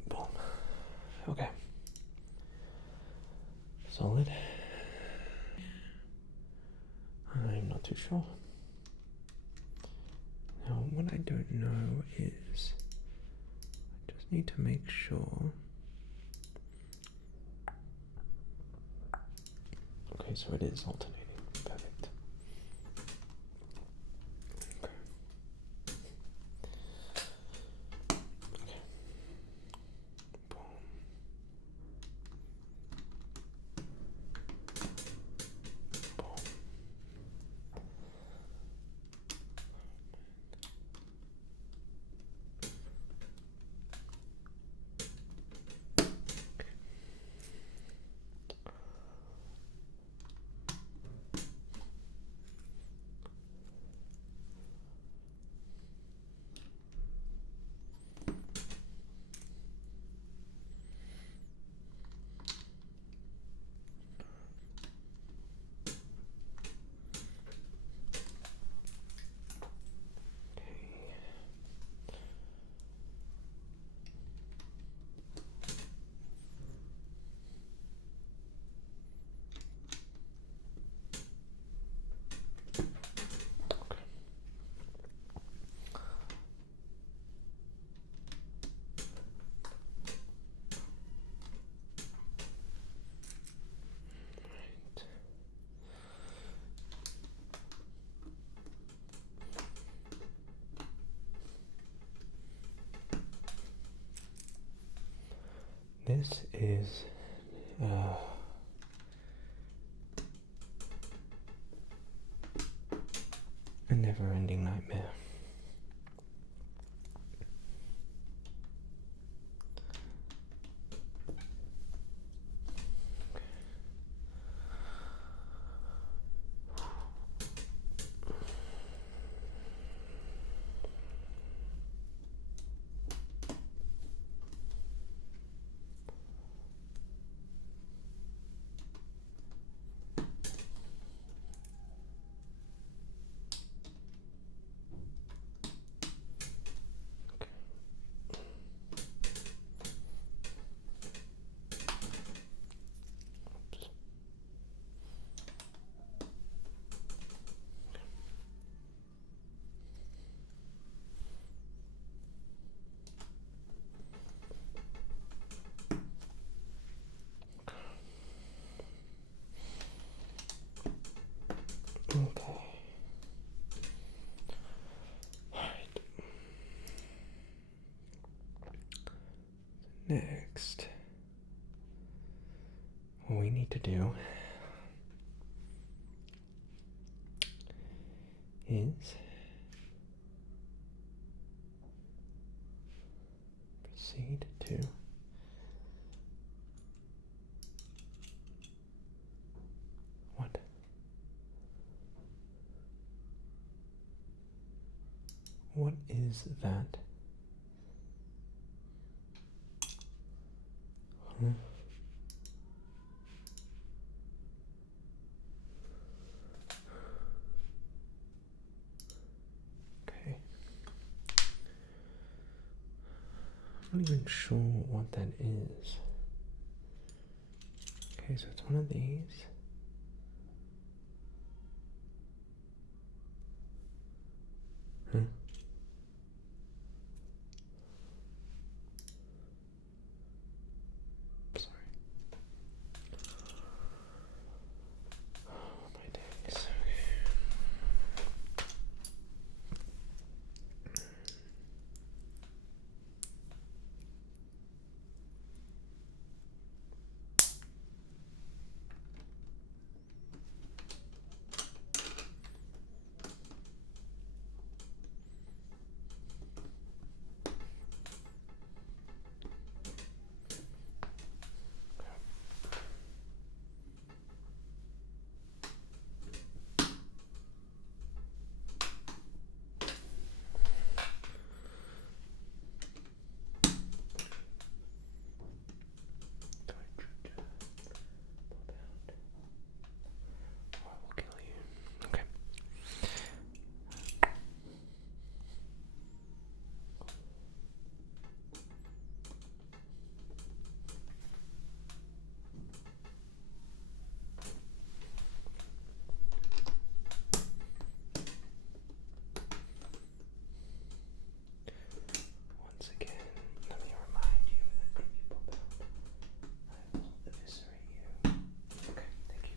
Boom. Okay. Solid. I'm not too sure. Now, what I don't know is I just need to make sure. Okay, so it is alternating. Perfect. Okay. Okay. Boom. Boom. This is a never-ending nightmare. to do is proceed to what? What is that? Huh? Okay. I'm not even sure what that is. Okay, so it's one of these. Huh? Sorry. Oh, my days. Okay. I will kill you. Okay. Once again, let me remind you that if you pop out, I will eviscerate you. Okay, thank you.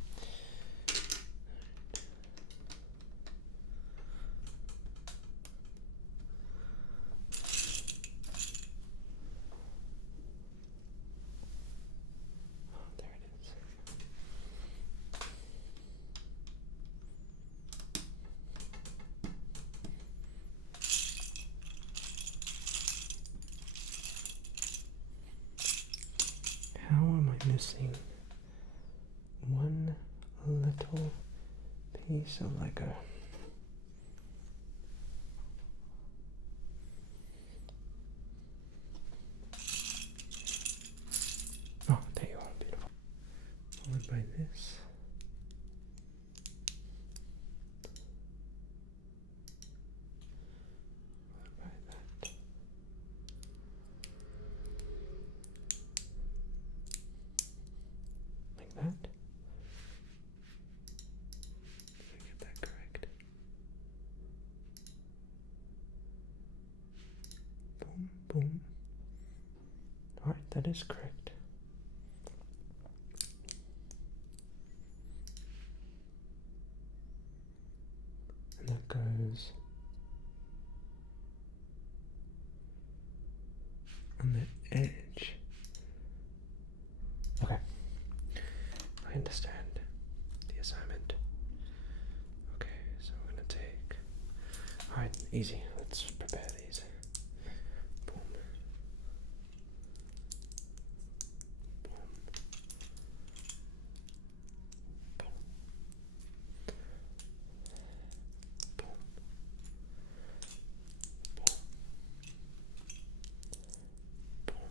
Oh, there it is. How am I missing one little piece of like a... Oh, there you are, beautiful. Followed by this. Followed by that. Like that. Did I get that correct? Boom, boom. Alright, that is correct. And that goes on the edge. Okay. I understand the assignment. Okay, so we're gonna take... Alright, easy. Let's prepare these. Boom. Boom. Boom. Boom. Boom. Boom.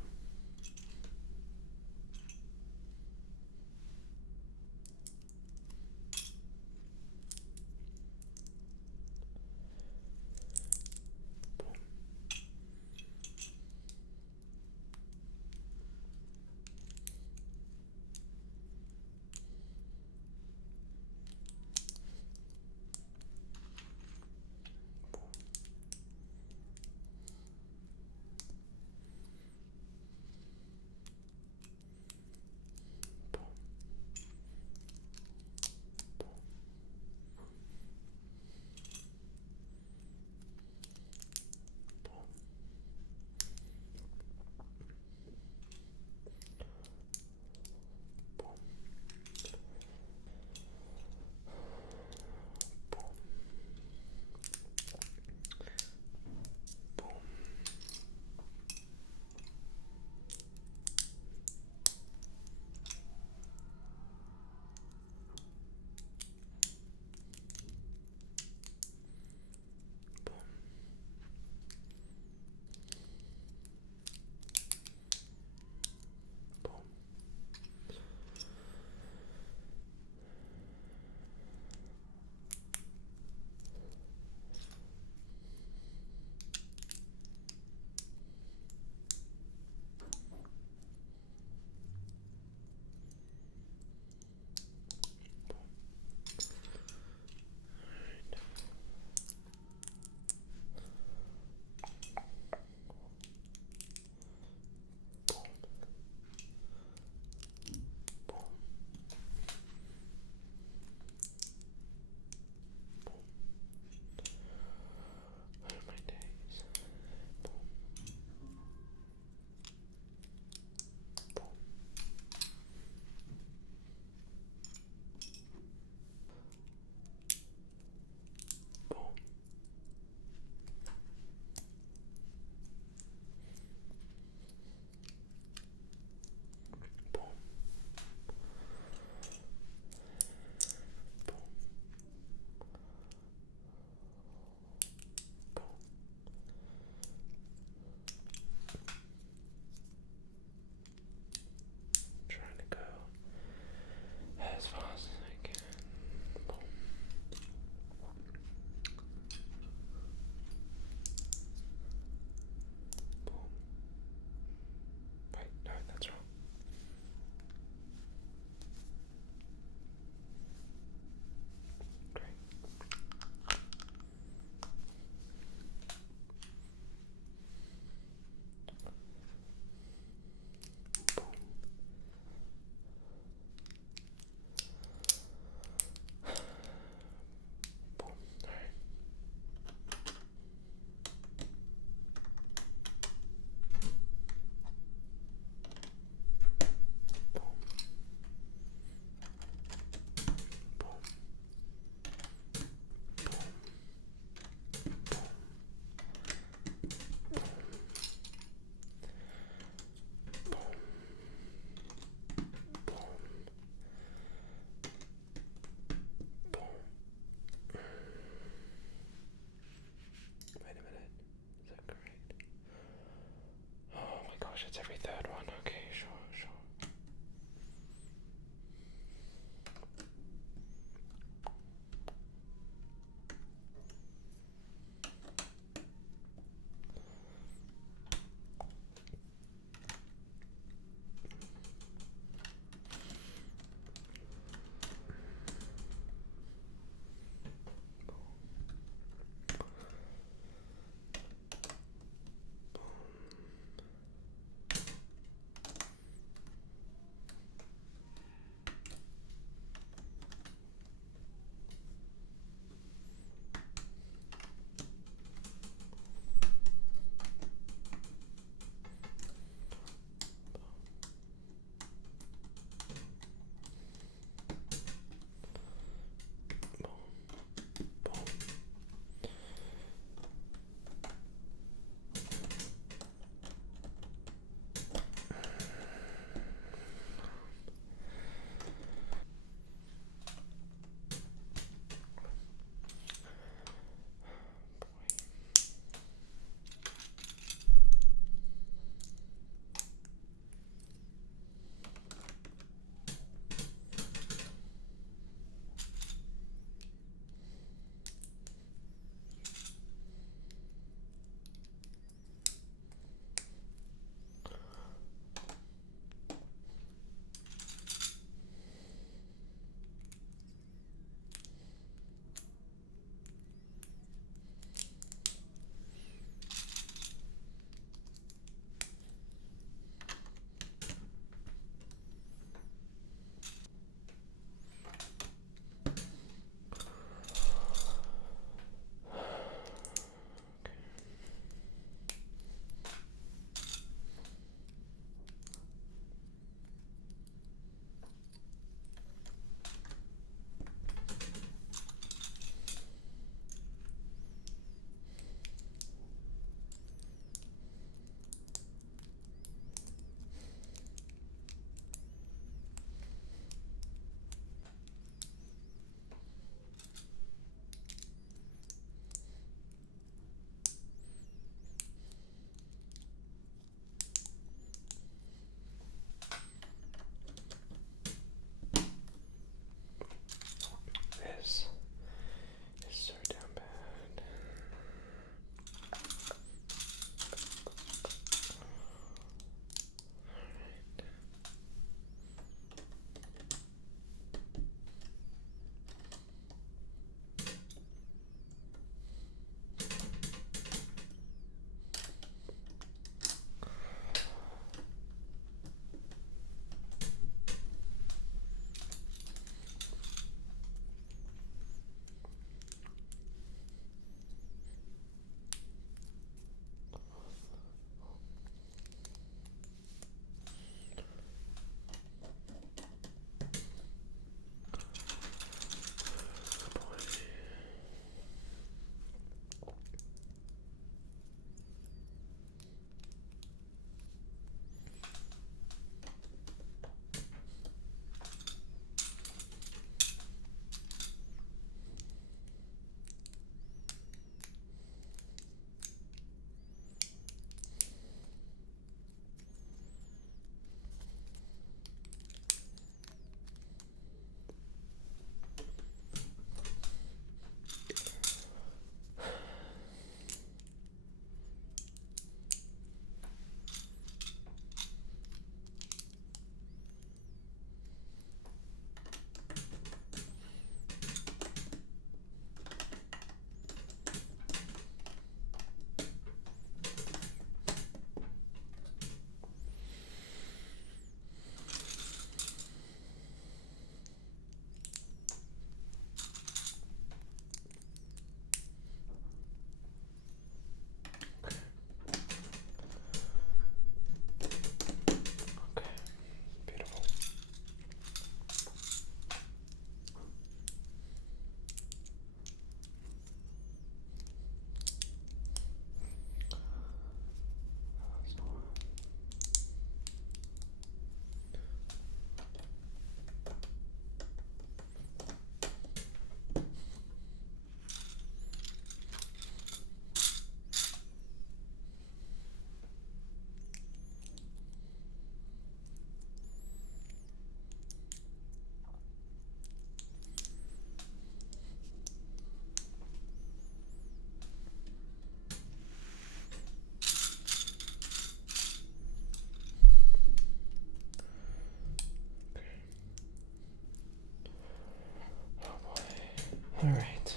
Alright,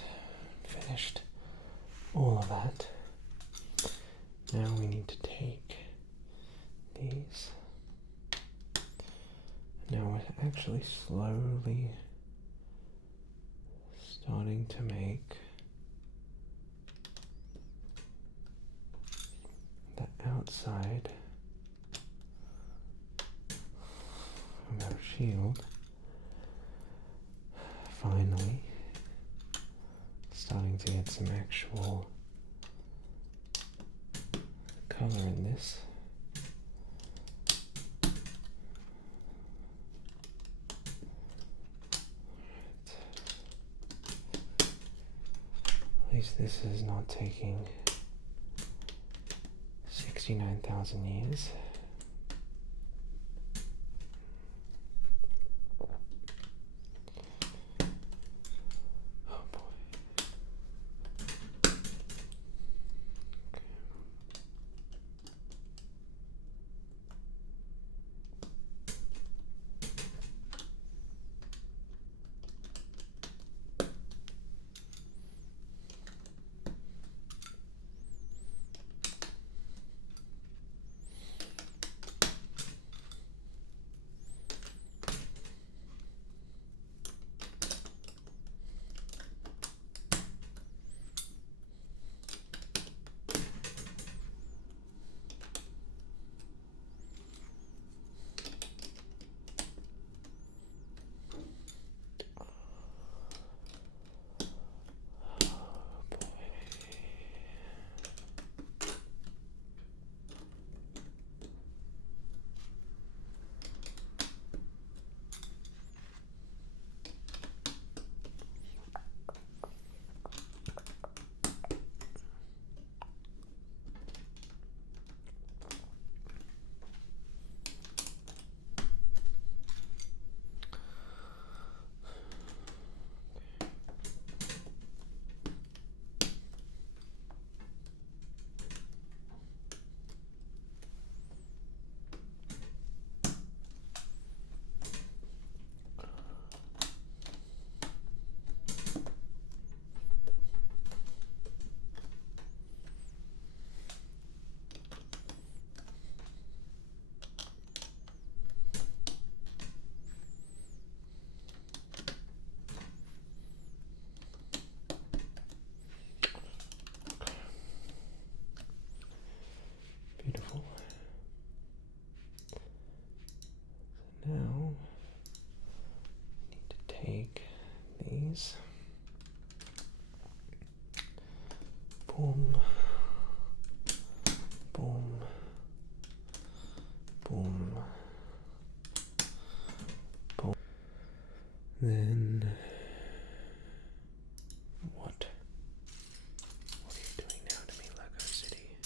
finished all of that. Now we need to take these. Now we're actually slowly starting to make the outside of our shield. Finally, starting to get some actual color in this. At least this is not taking 69,000 years. Oh boy. Beautiful. So now I need to take these. Boom. Boom. Boom. Boom. Then what? What are you doing now to me, Lego City?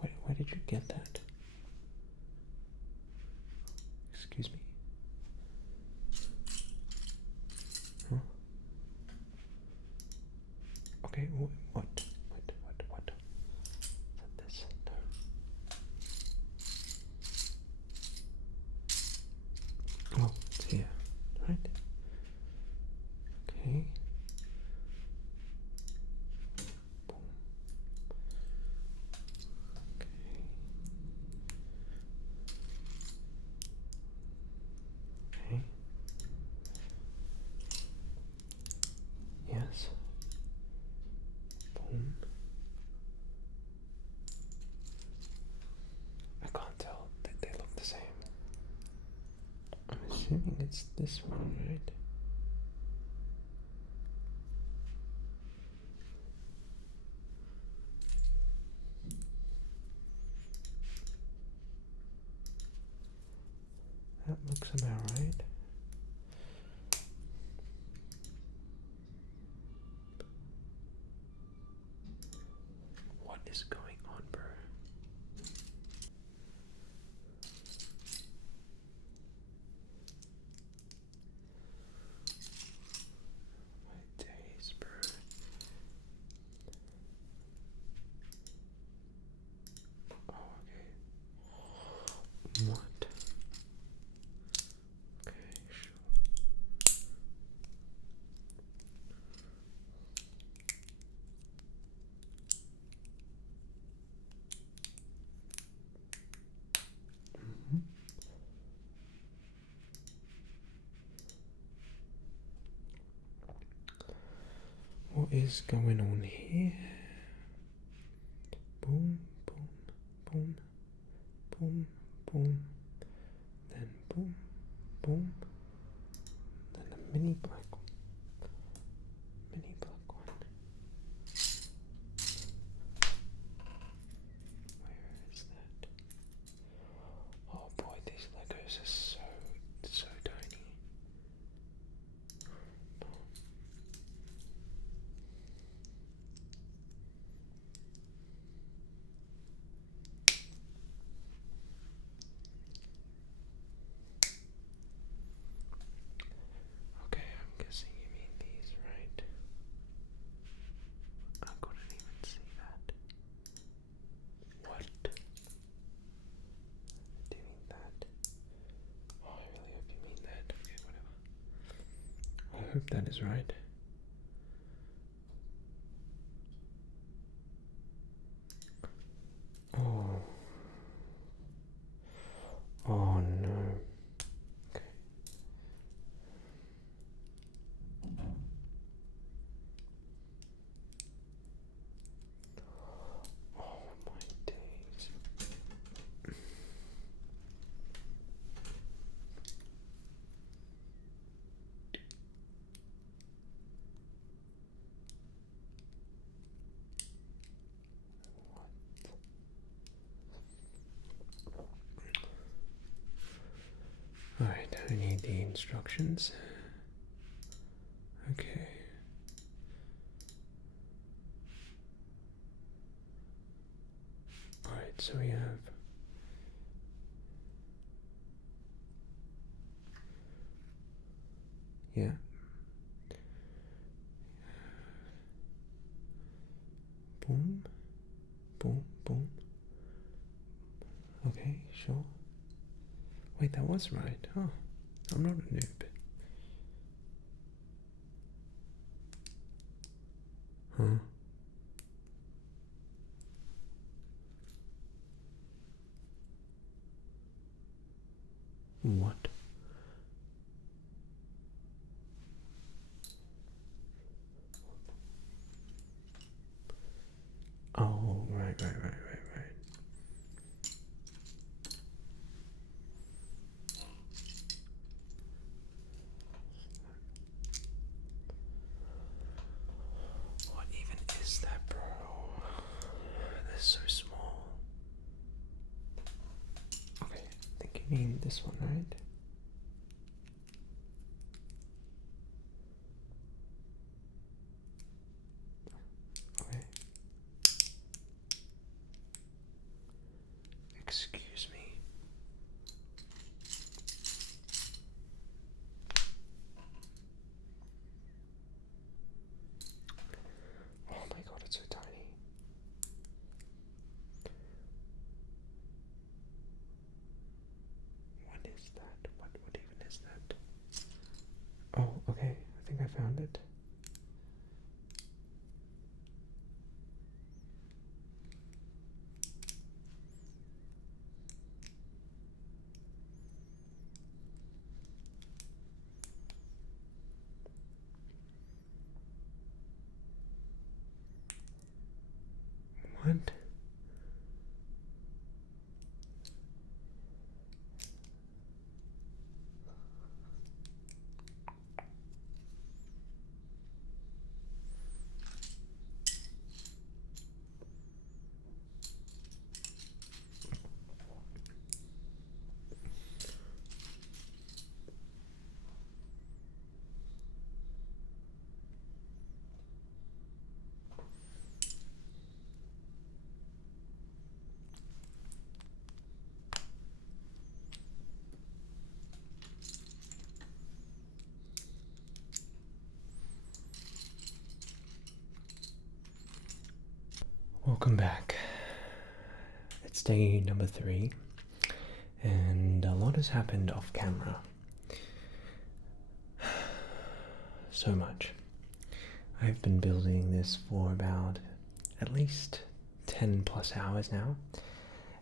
Where did you get that? Excuse me? Huh? Okay, what? What? Is that this? No. Oh, it's here, right? Okay. Boom. Okay. Yes. Boom. I can't tell. They look the same. I'm assuming it's this one, right? That looks about right. What is going on, bro? My days, bro. Oh, okay. What? Okay, sure. what is going on here? Boom, boom, boom, boom, boom, then boom, boom, then a mini black one. Where is that? Oh boy, these Legos are so tiny. Okay, I'm guessing you mean these, right? I couldn't even see that. What? Do you mean that? Oh, I really hope you mean that. Okay, whatever. I hope that is right. Oh. Oh no. Okay. Oh my days. Alright, I need the instructions. Okay. Alright, so we have yeah. Boom, boom, boom. Okay, sure. Wait, that was right. Oh, I'm not a noob. Huh? What? Oh, right. What even is that, bro? That's so small. Okay, I think you mean this one, right? Okay. Excuse me. Oh my god, it's so tiny. What is that? What even is that? Oh, okay. I think I found it. What? Welcome back. It's day number 3, and a lot has happened off camera. So much. I've been building this for about at least 10 plus hours now,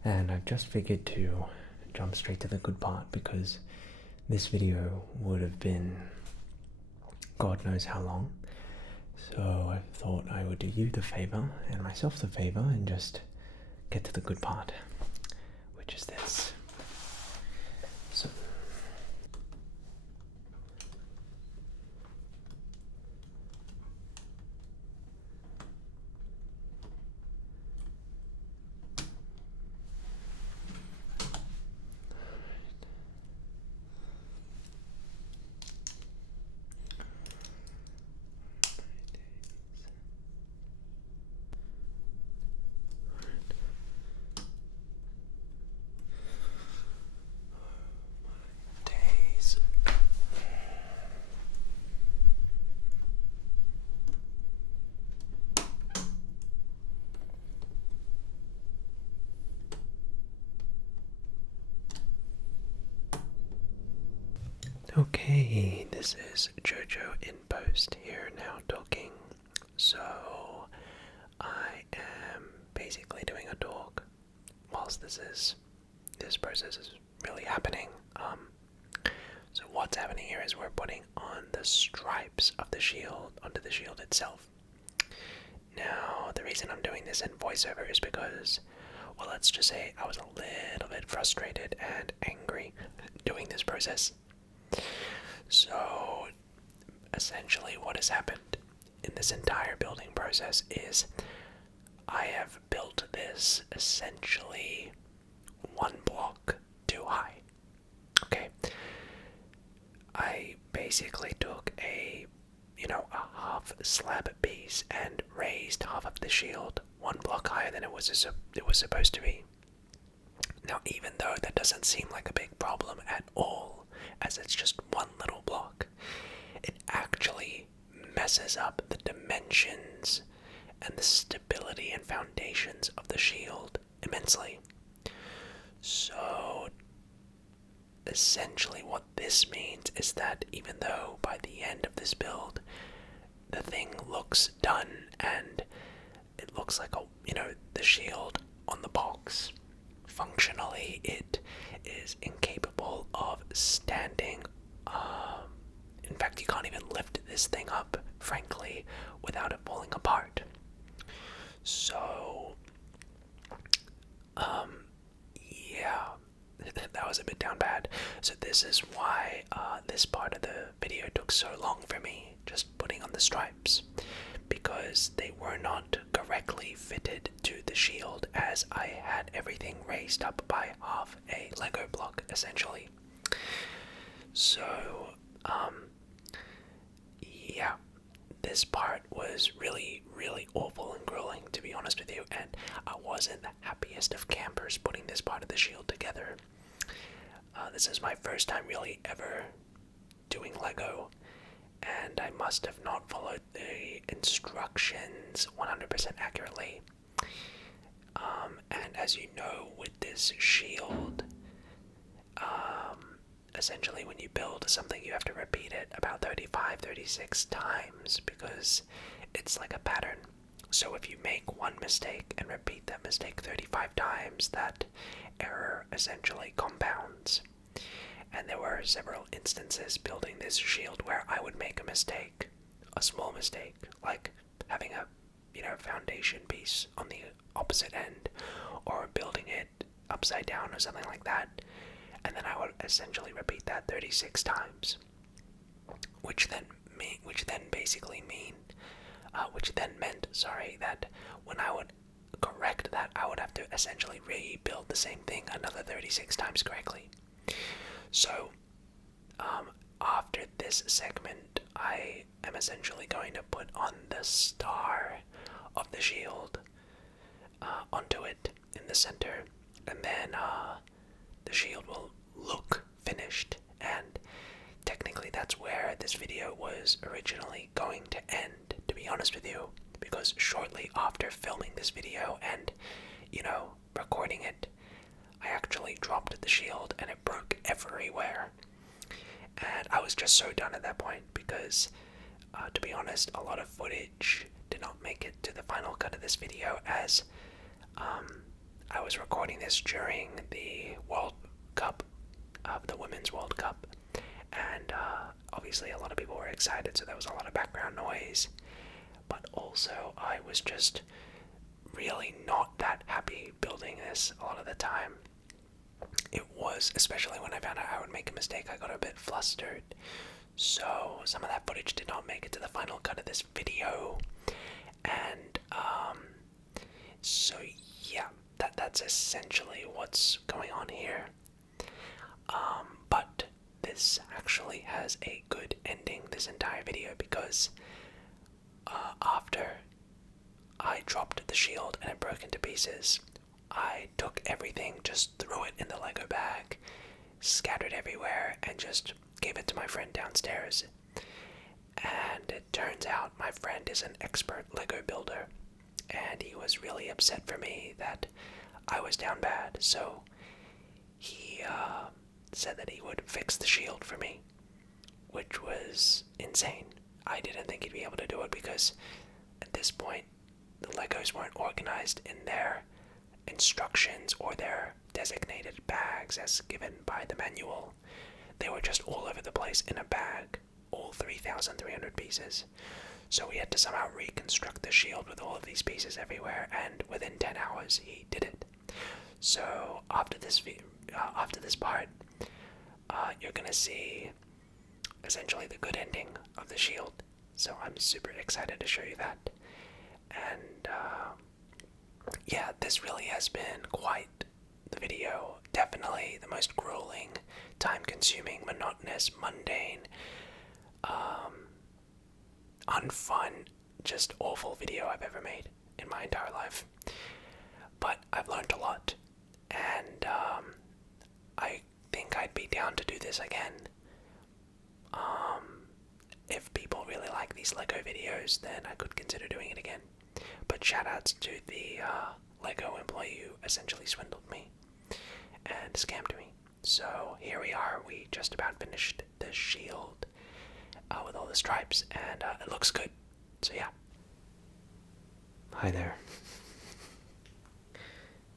and I've just figured to jump straight to the good part because this video would have been God knows how long, So I thought I would do you the favor and myself the favor and just get to the good part, which is this. So days. Okay, this is Jojo in post here now talking. So I am basically doing a talk whilst this process is really happening. So what's happening here is we're putting on the stripes of the shield onto the shield itself. Now, the reason I'm doing this in voiceover is because, well, let's just say I was a little bit frustrated and angry doing this process. So, essentially what has happened in this entire building process is I have built this essentially one block too high. Okay. I basically took a half slab piece and raised half of the shield one block higher than it was supposed to be. Now, even though that doesn't seem like a big problem at all, as it's just one little block, it actually messes up the dimensions and the stability and foundations of the shield immensely. So essentially what this means is that even though by the end of this build the thing looks done and it looks like the shield on the box, functionally it is incapable of standing. In fact, you can't even lift this thing up, frankly, without it falling apart. So yeah, that was a bit down bad. So this is why this part of the video took so long for me, just putting on the stripes, because they were not correctly fitted to the shield, as I had everything raised up by half a Lego block, essentially. So, yeah, this part was really, really awful and grueling, to be honest with you, and I wasn't the happiest of campers putting this part of the shield together. This is my first time really ever doing Lego, and I must have not followed the instructions 100% accurately. And as you know, with this shield, essentially when you build something you have to repeat it about 36 times because it's like a pattern. So if you make one mistake and repeat that mistake 35 times, that error essentially compounds. And there were several instances building this shield where I would make a mistake, a small mistake, like having a foundation piece on the opposite end, or building it upside down or something like that, and then I would essentially repeat that 36 times, which then meant that when I would correct that, I would have to essentially rebuild the same thing another 36 times correctly. So, after this segment, I am essentially going to put on the star of the shield onto it in the center, and then the shield will look finished, and technically that's where this video was originally going to end, to be honest with you, because shortly after filming this video and, recording it, I actually dropped the shield and it broke everywhere. And I was just so done at that point because, to be honest, a lot of footage did not make it to the final cut of this video, as I was recording this during the World Cup, the Women's World Cup, and obviously a lot of people were excited, so there was a lot of background noise. but also I was just really not that happy building this a lot of the time. It was, especially when I found out I would make a mistake, I got a bit flustered. So some of that footage did not make it to the final cut of this video. And so yeah, that's essentially what's going on here. But this actually has a good ending, this entire video, because after I dropped the shield and it broke into pieces, I took everything, just threw it in the Lego bag, scattered everywhere, and just gave it to my friend downstairs. And it turns out my friend is an expert Lego builder, and he was really upset for me that I was down bad, so he said that he would fix the shield for me, which was insane. I didn't think he'd be able to do it because at this point the Legos weren't organized in their instructions or their designated bags as given by the manual. They were just all over the place in a bag, all 3,300 pieces. So we had to somehow reconstruct the shield with all of these pieces everywhere, and within 10 hours he did it. So after this part, you're gonna see essentially the good ending of the shield. So I'm super excited to show you that. And yeah, this really has been quite the video. Definitely the most grueling, time-consuming, monotonous, mundane, unfun, just awful video I've ever made in my entire life. But I've learned a lot, and I think I'd be down to do this again. If people really like these Lego videos, then I could consider doing it again. But shoutouts to the Lego employee who essentially swindled me and scammed me. So here we are, we just about finished the shield with all the stripes, and it looks good. So yeah. Hi there.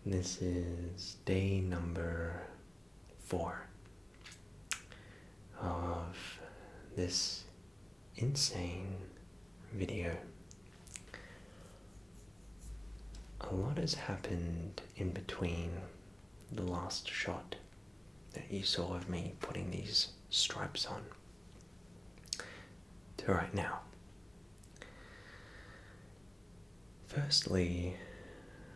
This is day number 4 of this insane video. A lot has happened in between the last shot that you saw of me putting these stripes on to right now. Firstly,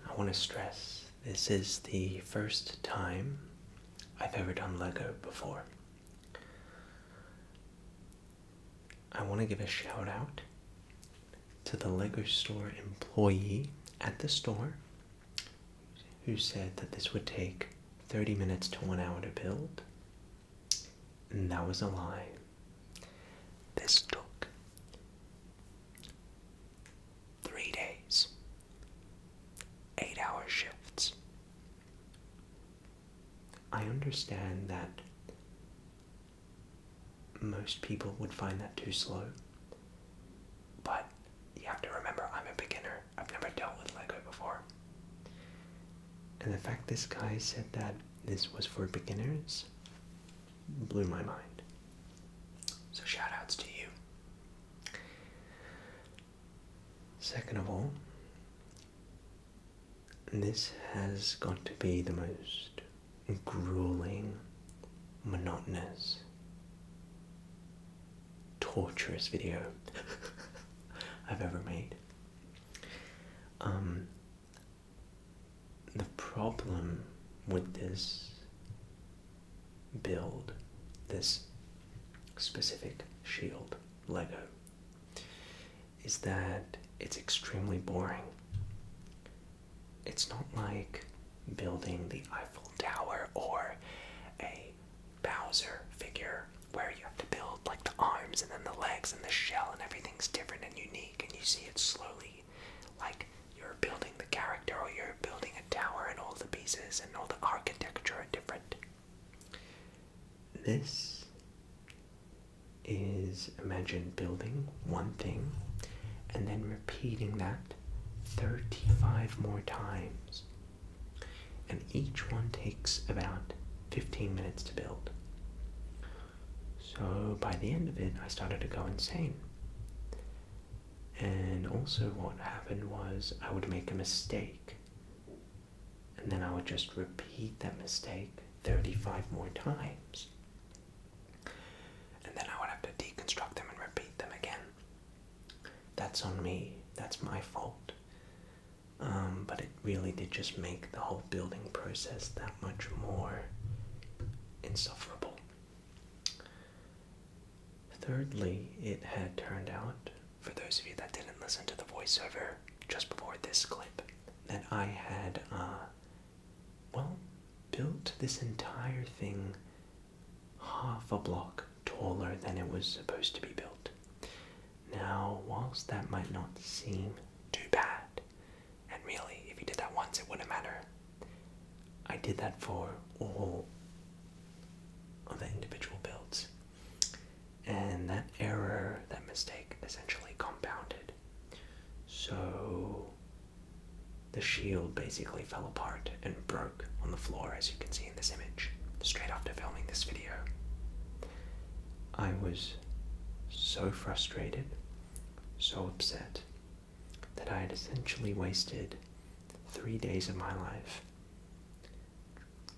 I want to stress this is the first time I've ever done Lego before. I want to give a shout out to the Lego store employee at the store who said that this would take 30 minutes to 1 hour to build. And that was a lie. This took 3 days, 8-hour shifts. I understand that most people would find that too slow, but you have to remember I'm a beginner. I've never dealt with Lego before. And the fact this guy said that this was for beginners blew my mind. So shout outs to you. Second of all, this has got to be the most grueling, monotonous, torturous video I've ever made. The problem with this build, this specific shield Lego, is that it's extremely boring. It's not like building the Eiffel Tower or a Bowser figure where you have to build like the arms and then the legs and the shell and everything's different and unique, and you see it slowly, like you're building the character or you're building a tower and all the pieces and all the architecture are different. This is, imagine building one thing and then repeating that 35 more times, and each one takes about 15 minutes to build. So by the end of it, I started to go insane. And also what happened was I would make a mistake, and then I would just repeat that mistake 35 more times. And then I would have to deconstruct them and repeat them again. That's on me. That's my fault. But it really did just make the whole building process that much more insufferable. Thirdly, it had turned out, for those of you that didn't listen to the voiceover just before this clip, that I had, built this entire thing half a block taller than it was supposed to be built. Now, whilst that might not seem too bad, and really, if you did that once, it wouldn't matter, I did that for all of the individual builds. And that error, that mistake, essentially compounded. So the shield basically fell apart and broke on the floor, as you can see in this image, straight after filming this video. I was so frustrated, so upset, that I had essentially wasted 3 days of my life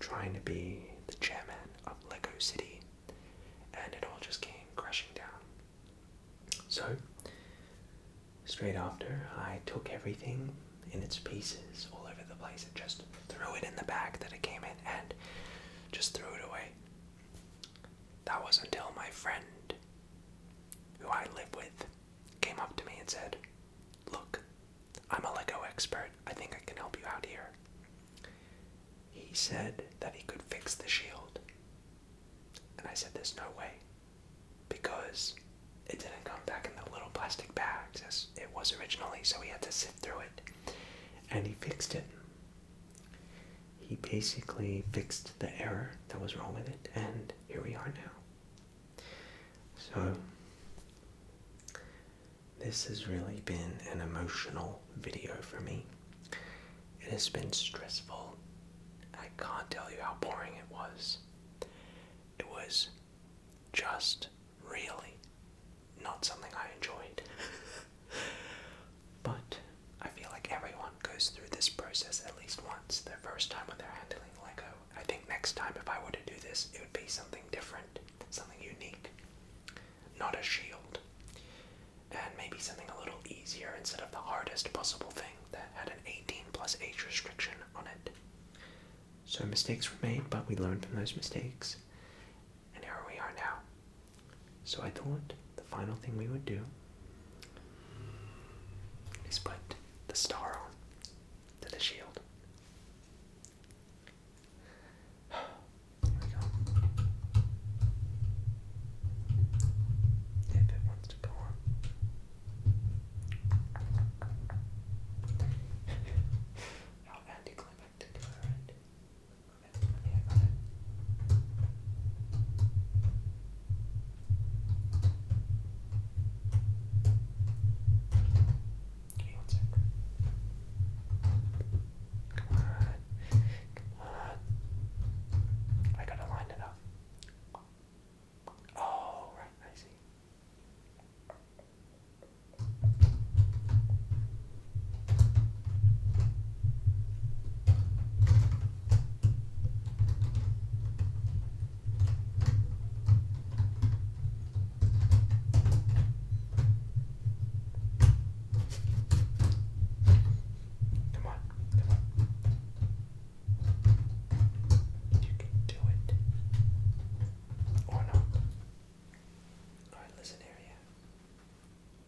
trying to be the chairman of Lego City, and it all just came crashing down. So, straight after, I took everything in its pieces all over the place and just threw it in the bag that it came in and just threw it away. That was until my friend, who I live with, came up to me and said, "Look, I'm a Lego expert. I think I can help you out here." He said that he could fix the shield. And I said, "There's no way." Because it didn't come back in the little plastic bags as it was originally, so he had to sift through it. And he fixed it. He basically fixed the error that was wrong with it, and here we are now. So, this has really been an emotional video for me. It has been stressful. I can't tell you how boring it was. It was just really not something I enjoyed. But I feel like everyone goes through this process at least once, their first time when they're handling Lego. I think next time if I were to do this, it would be something different, something unique. Not a shield. And maybe something a little easier instead of the hardest possible thing that had an 18 plus age restriction on it. So mistakes were made, but we learned from those mistakes. And here we are now. So I thought the final thing we would do is put the star on to the shield. Here we go. If it wants to go on. How anticlimactic, alright. Okay, I got it. Give me 1 sec. Come on. Come on. I gotta line it up. Oh, right, I see. Come on, come on. You can do it. Or not. Alright, listen here, yeah.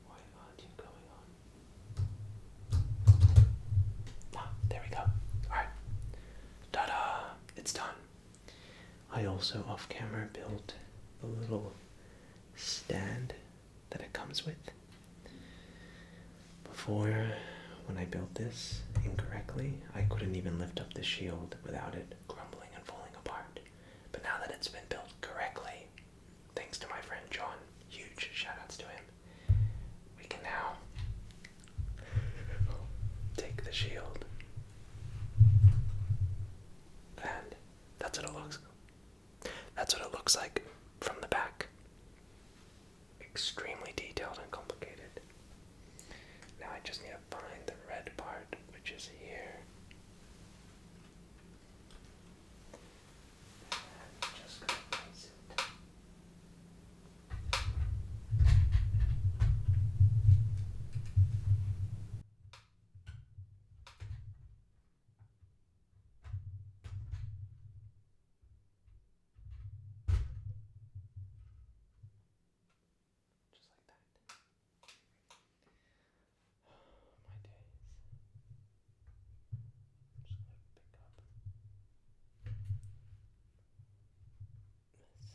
Why aren't you going on? Ah, there we go. Alright. Ta-da! It's done. I also off camera built the little stand that it comes with. Before, when I built this incorrectly, I couldn't even lift up the shield without it crumbling and falling apart. But now that it's been built correctly, thanks to my friend John, huge shoutouts to him, we can now take the shield. And that's what it looks. That's what it looks like from the back. Extremely detailed and complicated. I just need to find the red part, which is here. And just gonna place it. Just like that. My days. I'm just gonna pick up this.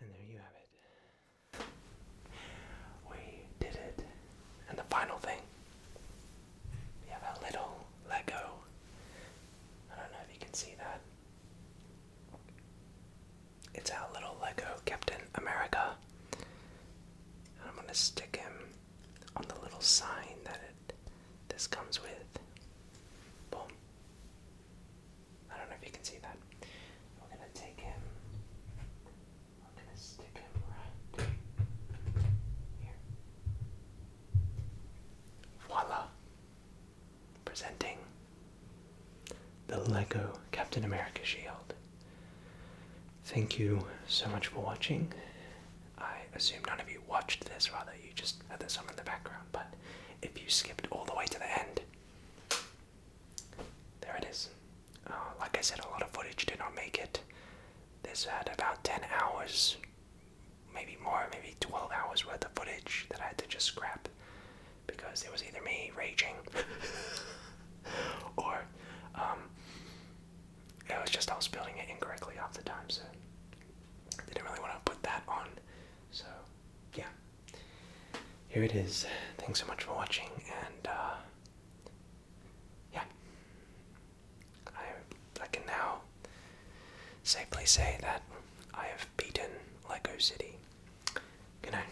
And there you have it. We did it. And the final thing, we have a little Lego. I don't know if you can see that. It's our little Lego Captain America. And I'm gonna stick him on the little sign that this comes with. Boom. I don't know if you can see that. We're gonna take him. We're gonna stick him right here. Voila. Presenting the Lego Captain America shield. Thank you so much for watching. I assume none of you watched this, rather you just had this on in the background, but if you skipped all the way to the end, there it is. Like I said, a lot of footage did not make it. This had about 10 hours, maybe more, maybe 12 hours worth of footage that I had to just scrap because it was either me raging or it was just I was building it incorrectly half the time, so I didn't really want to put that on. So yeah, here it is. Thanks so much for watching, and yeah, I can now safely say that I have beaten Lego City. Good night.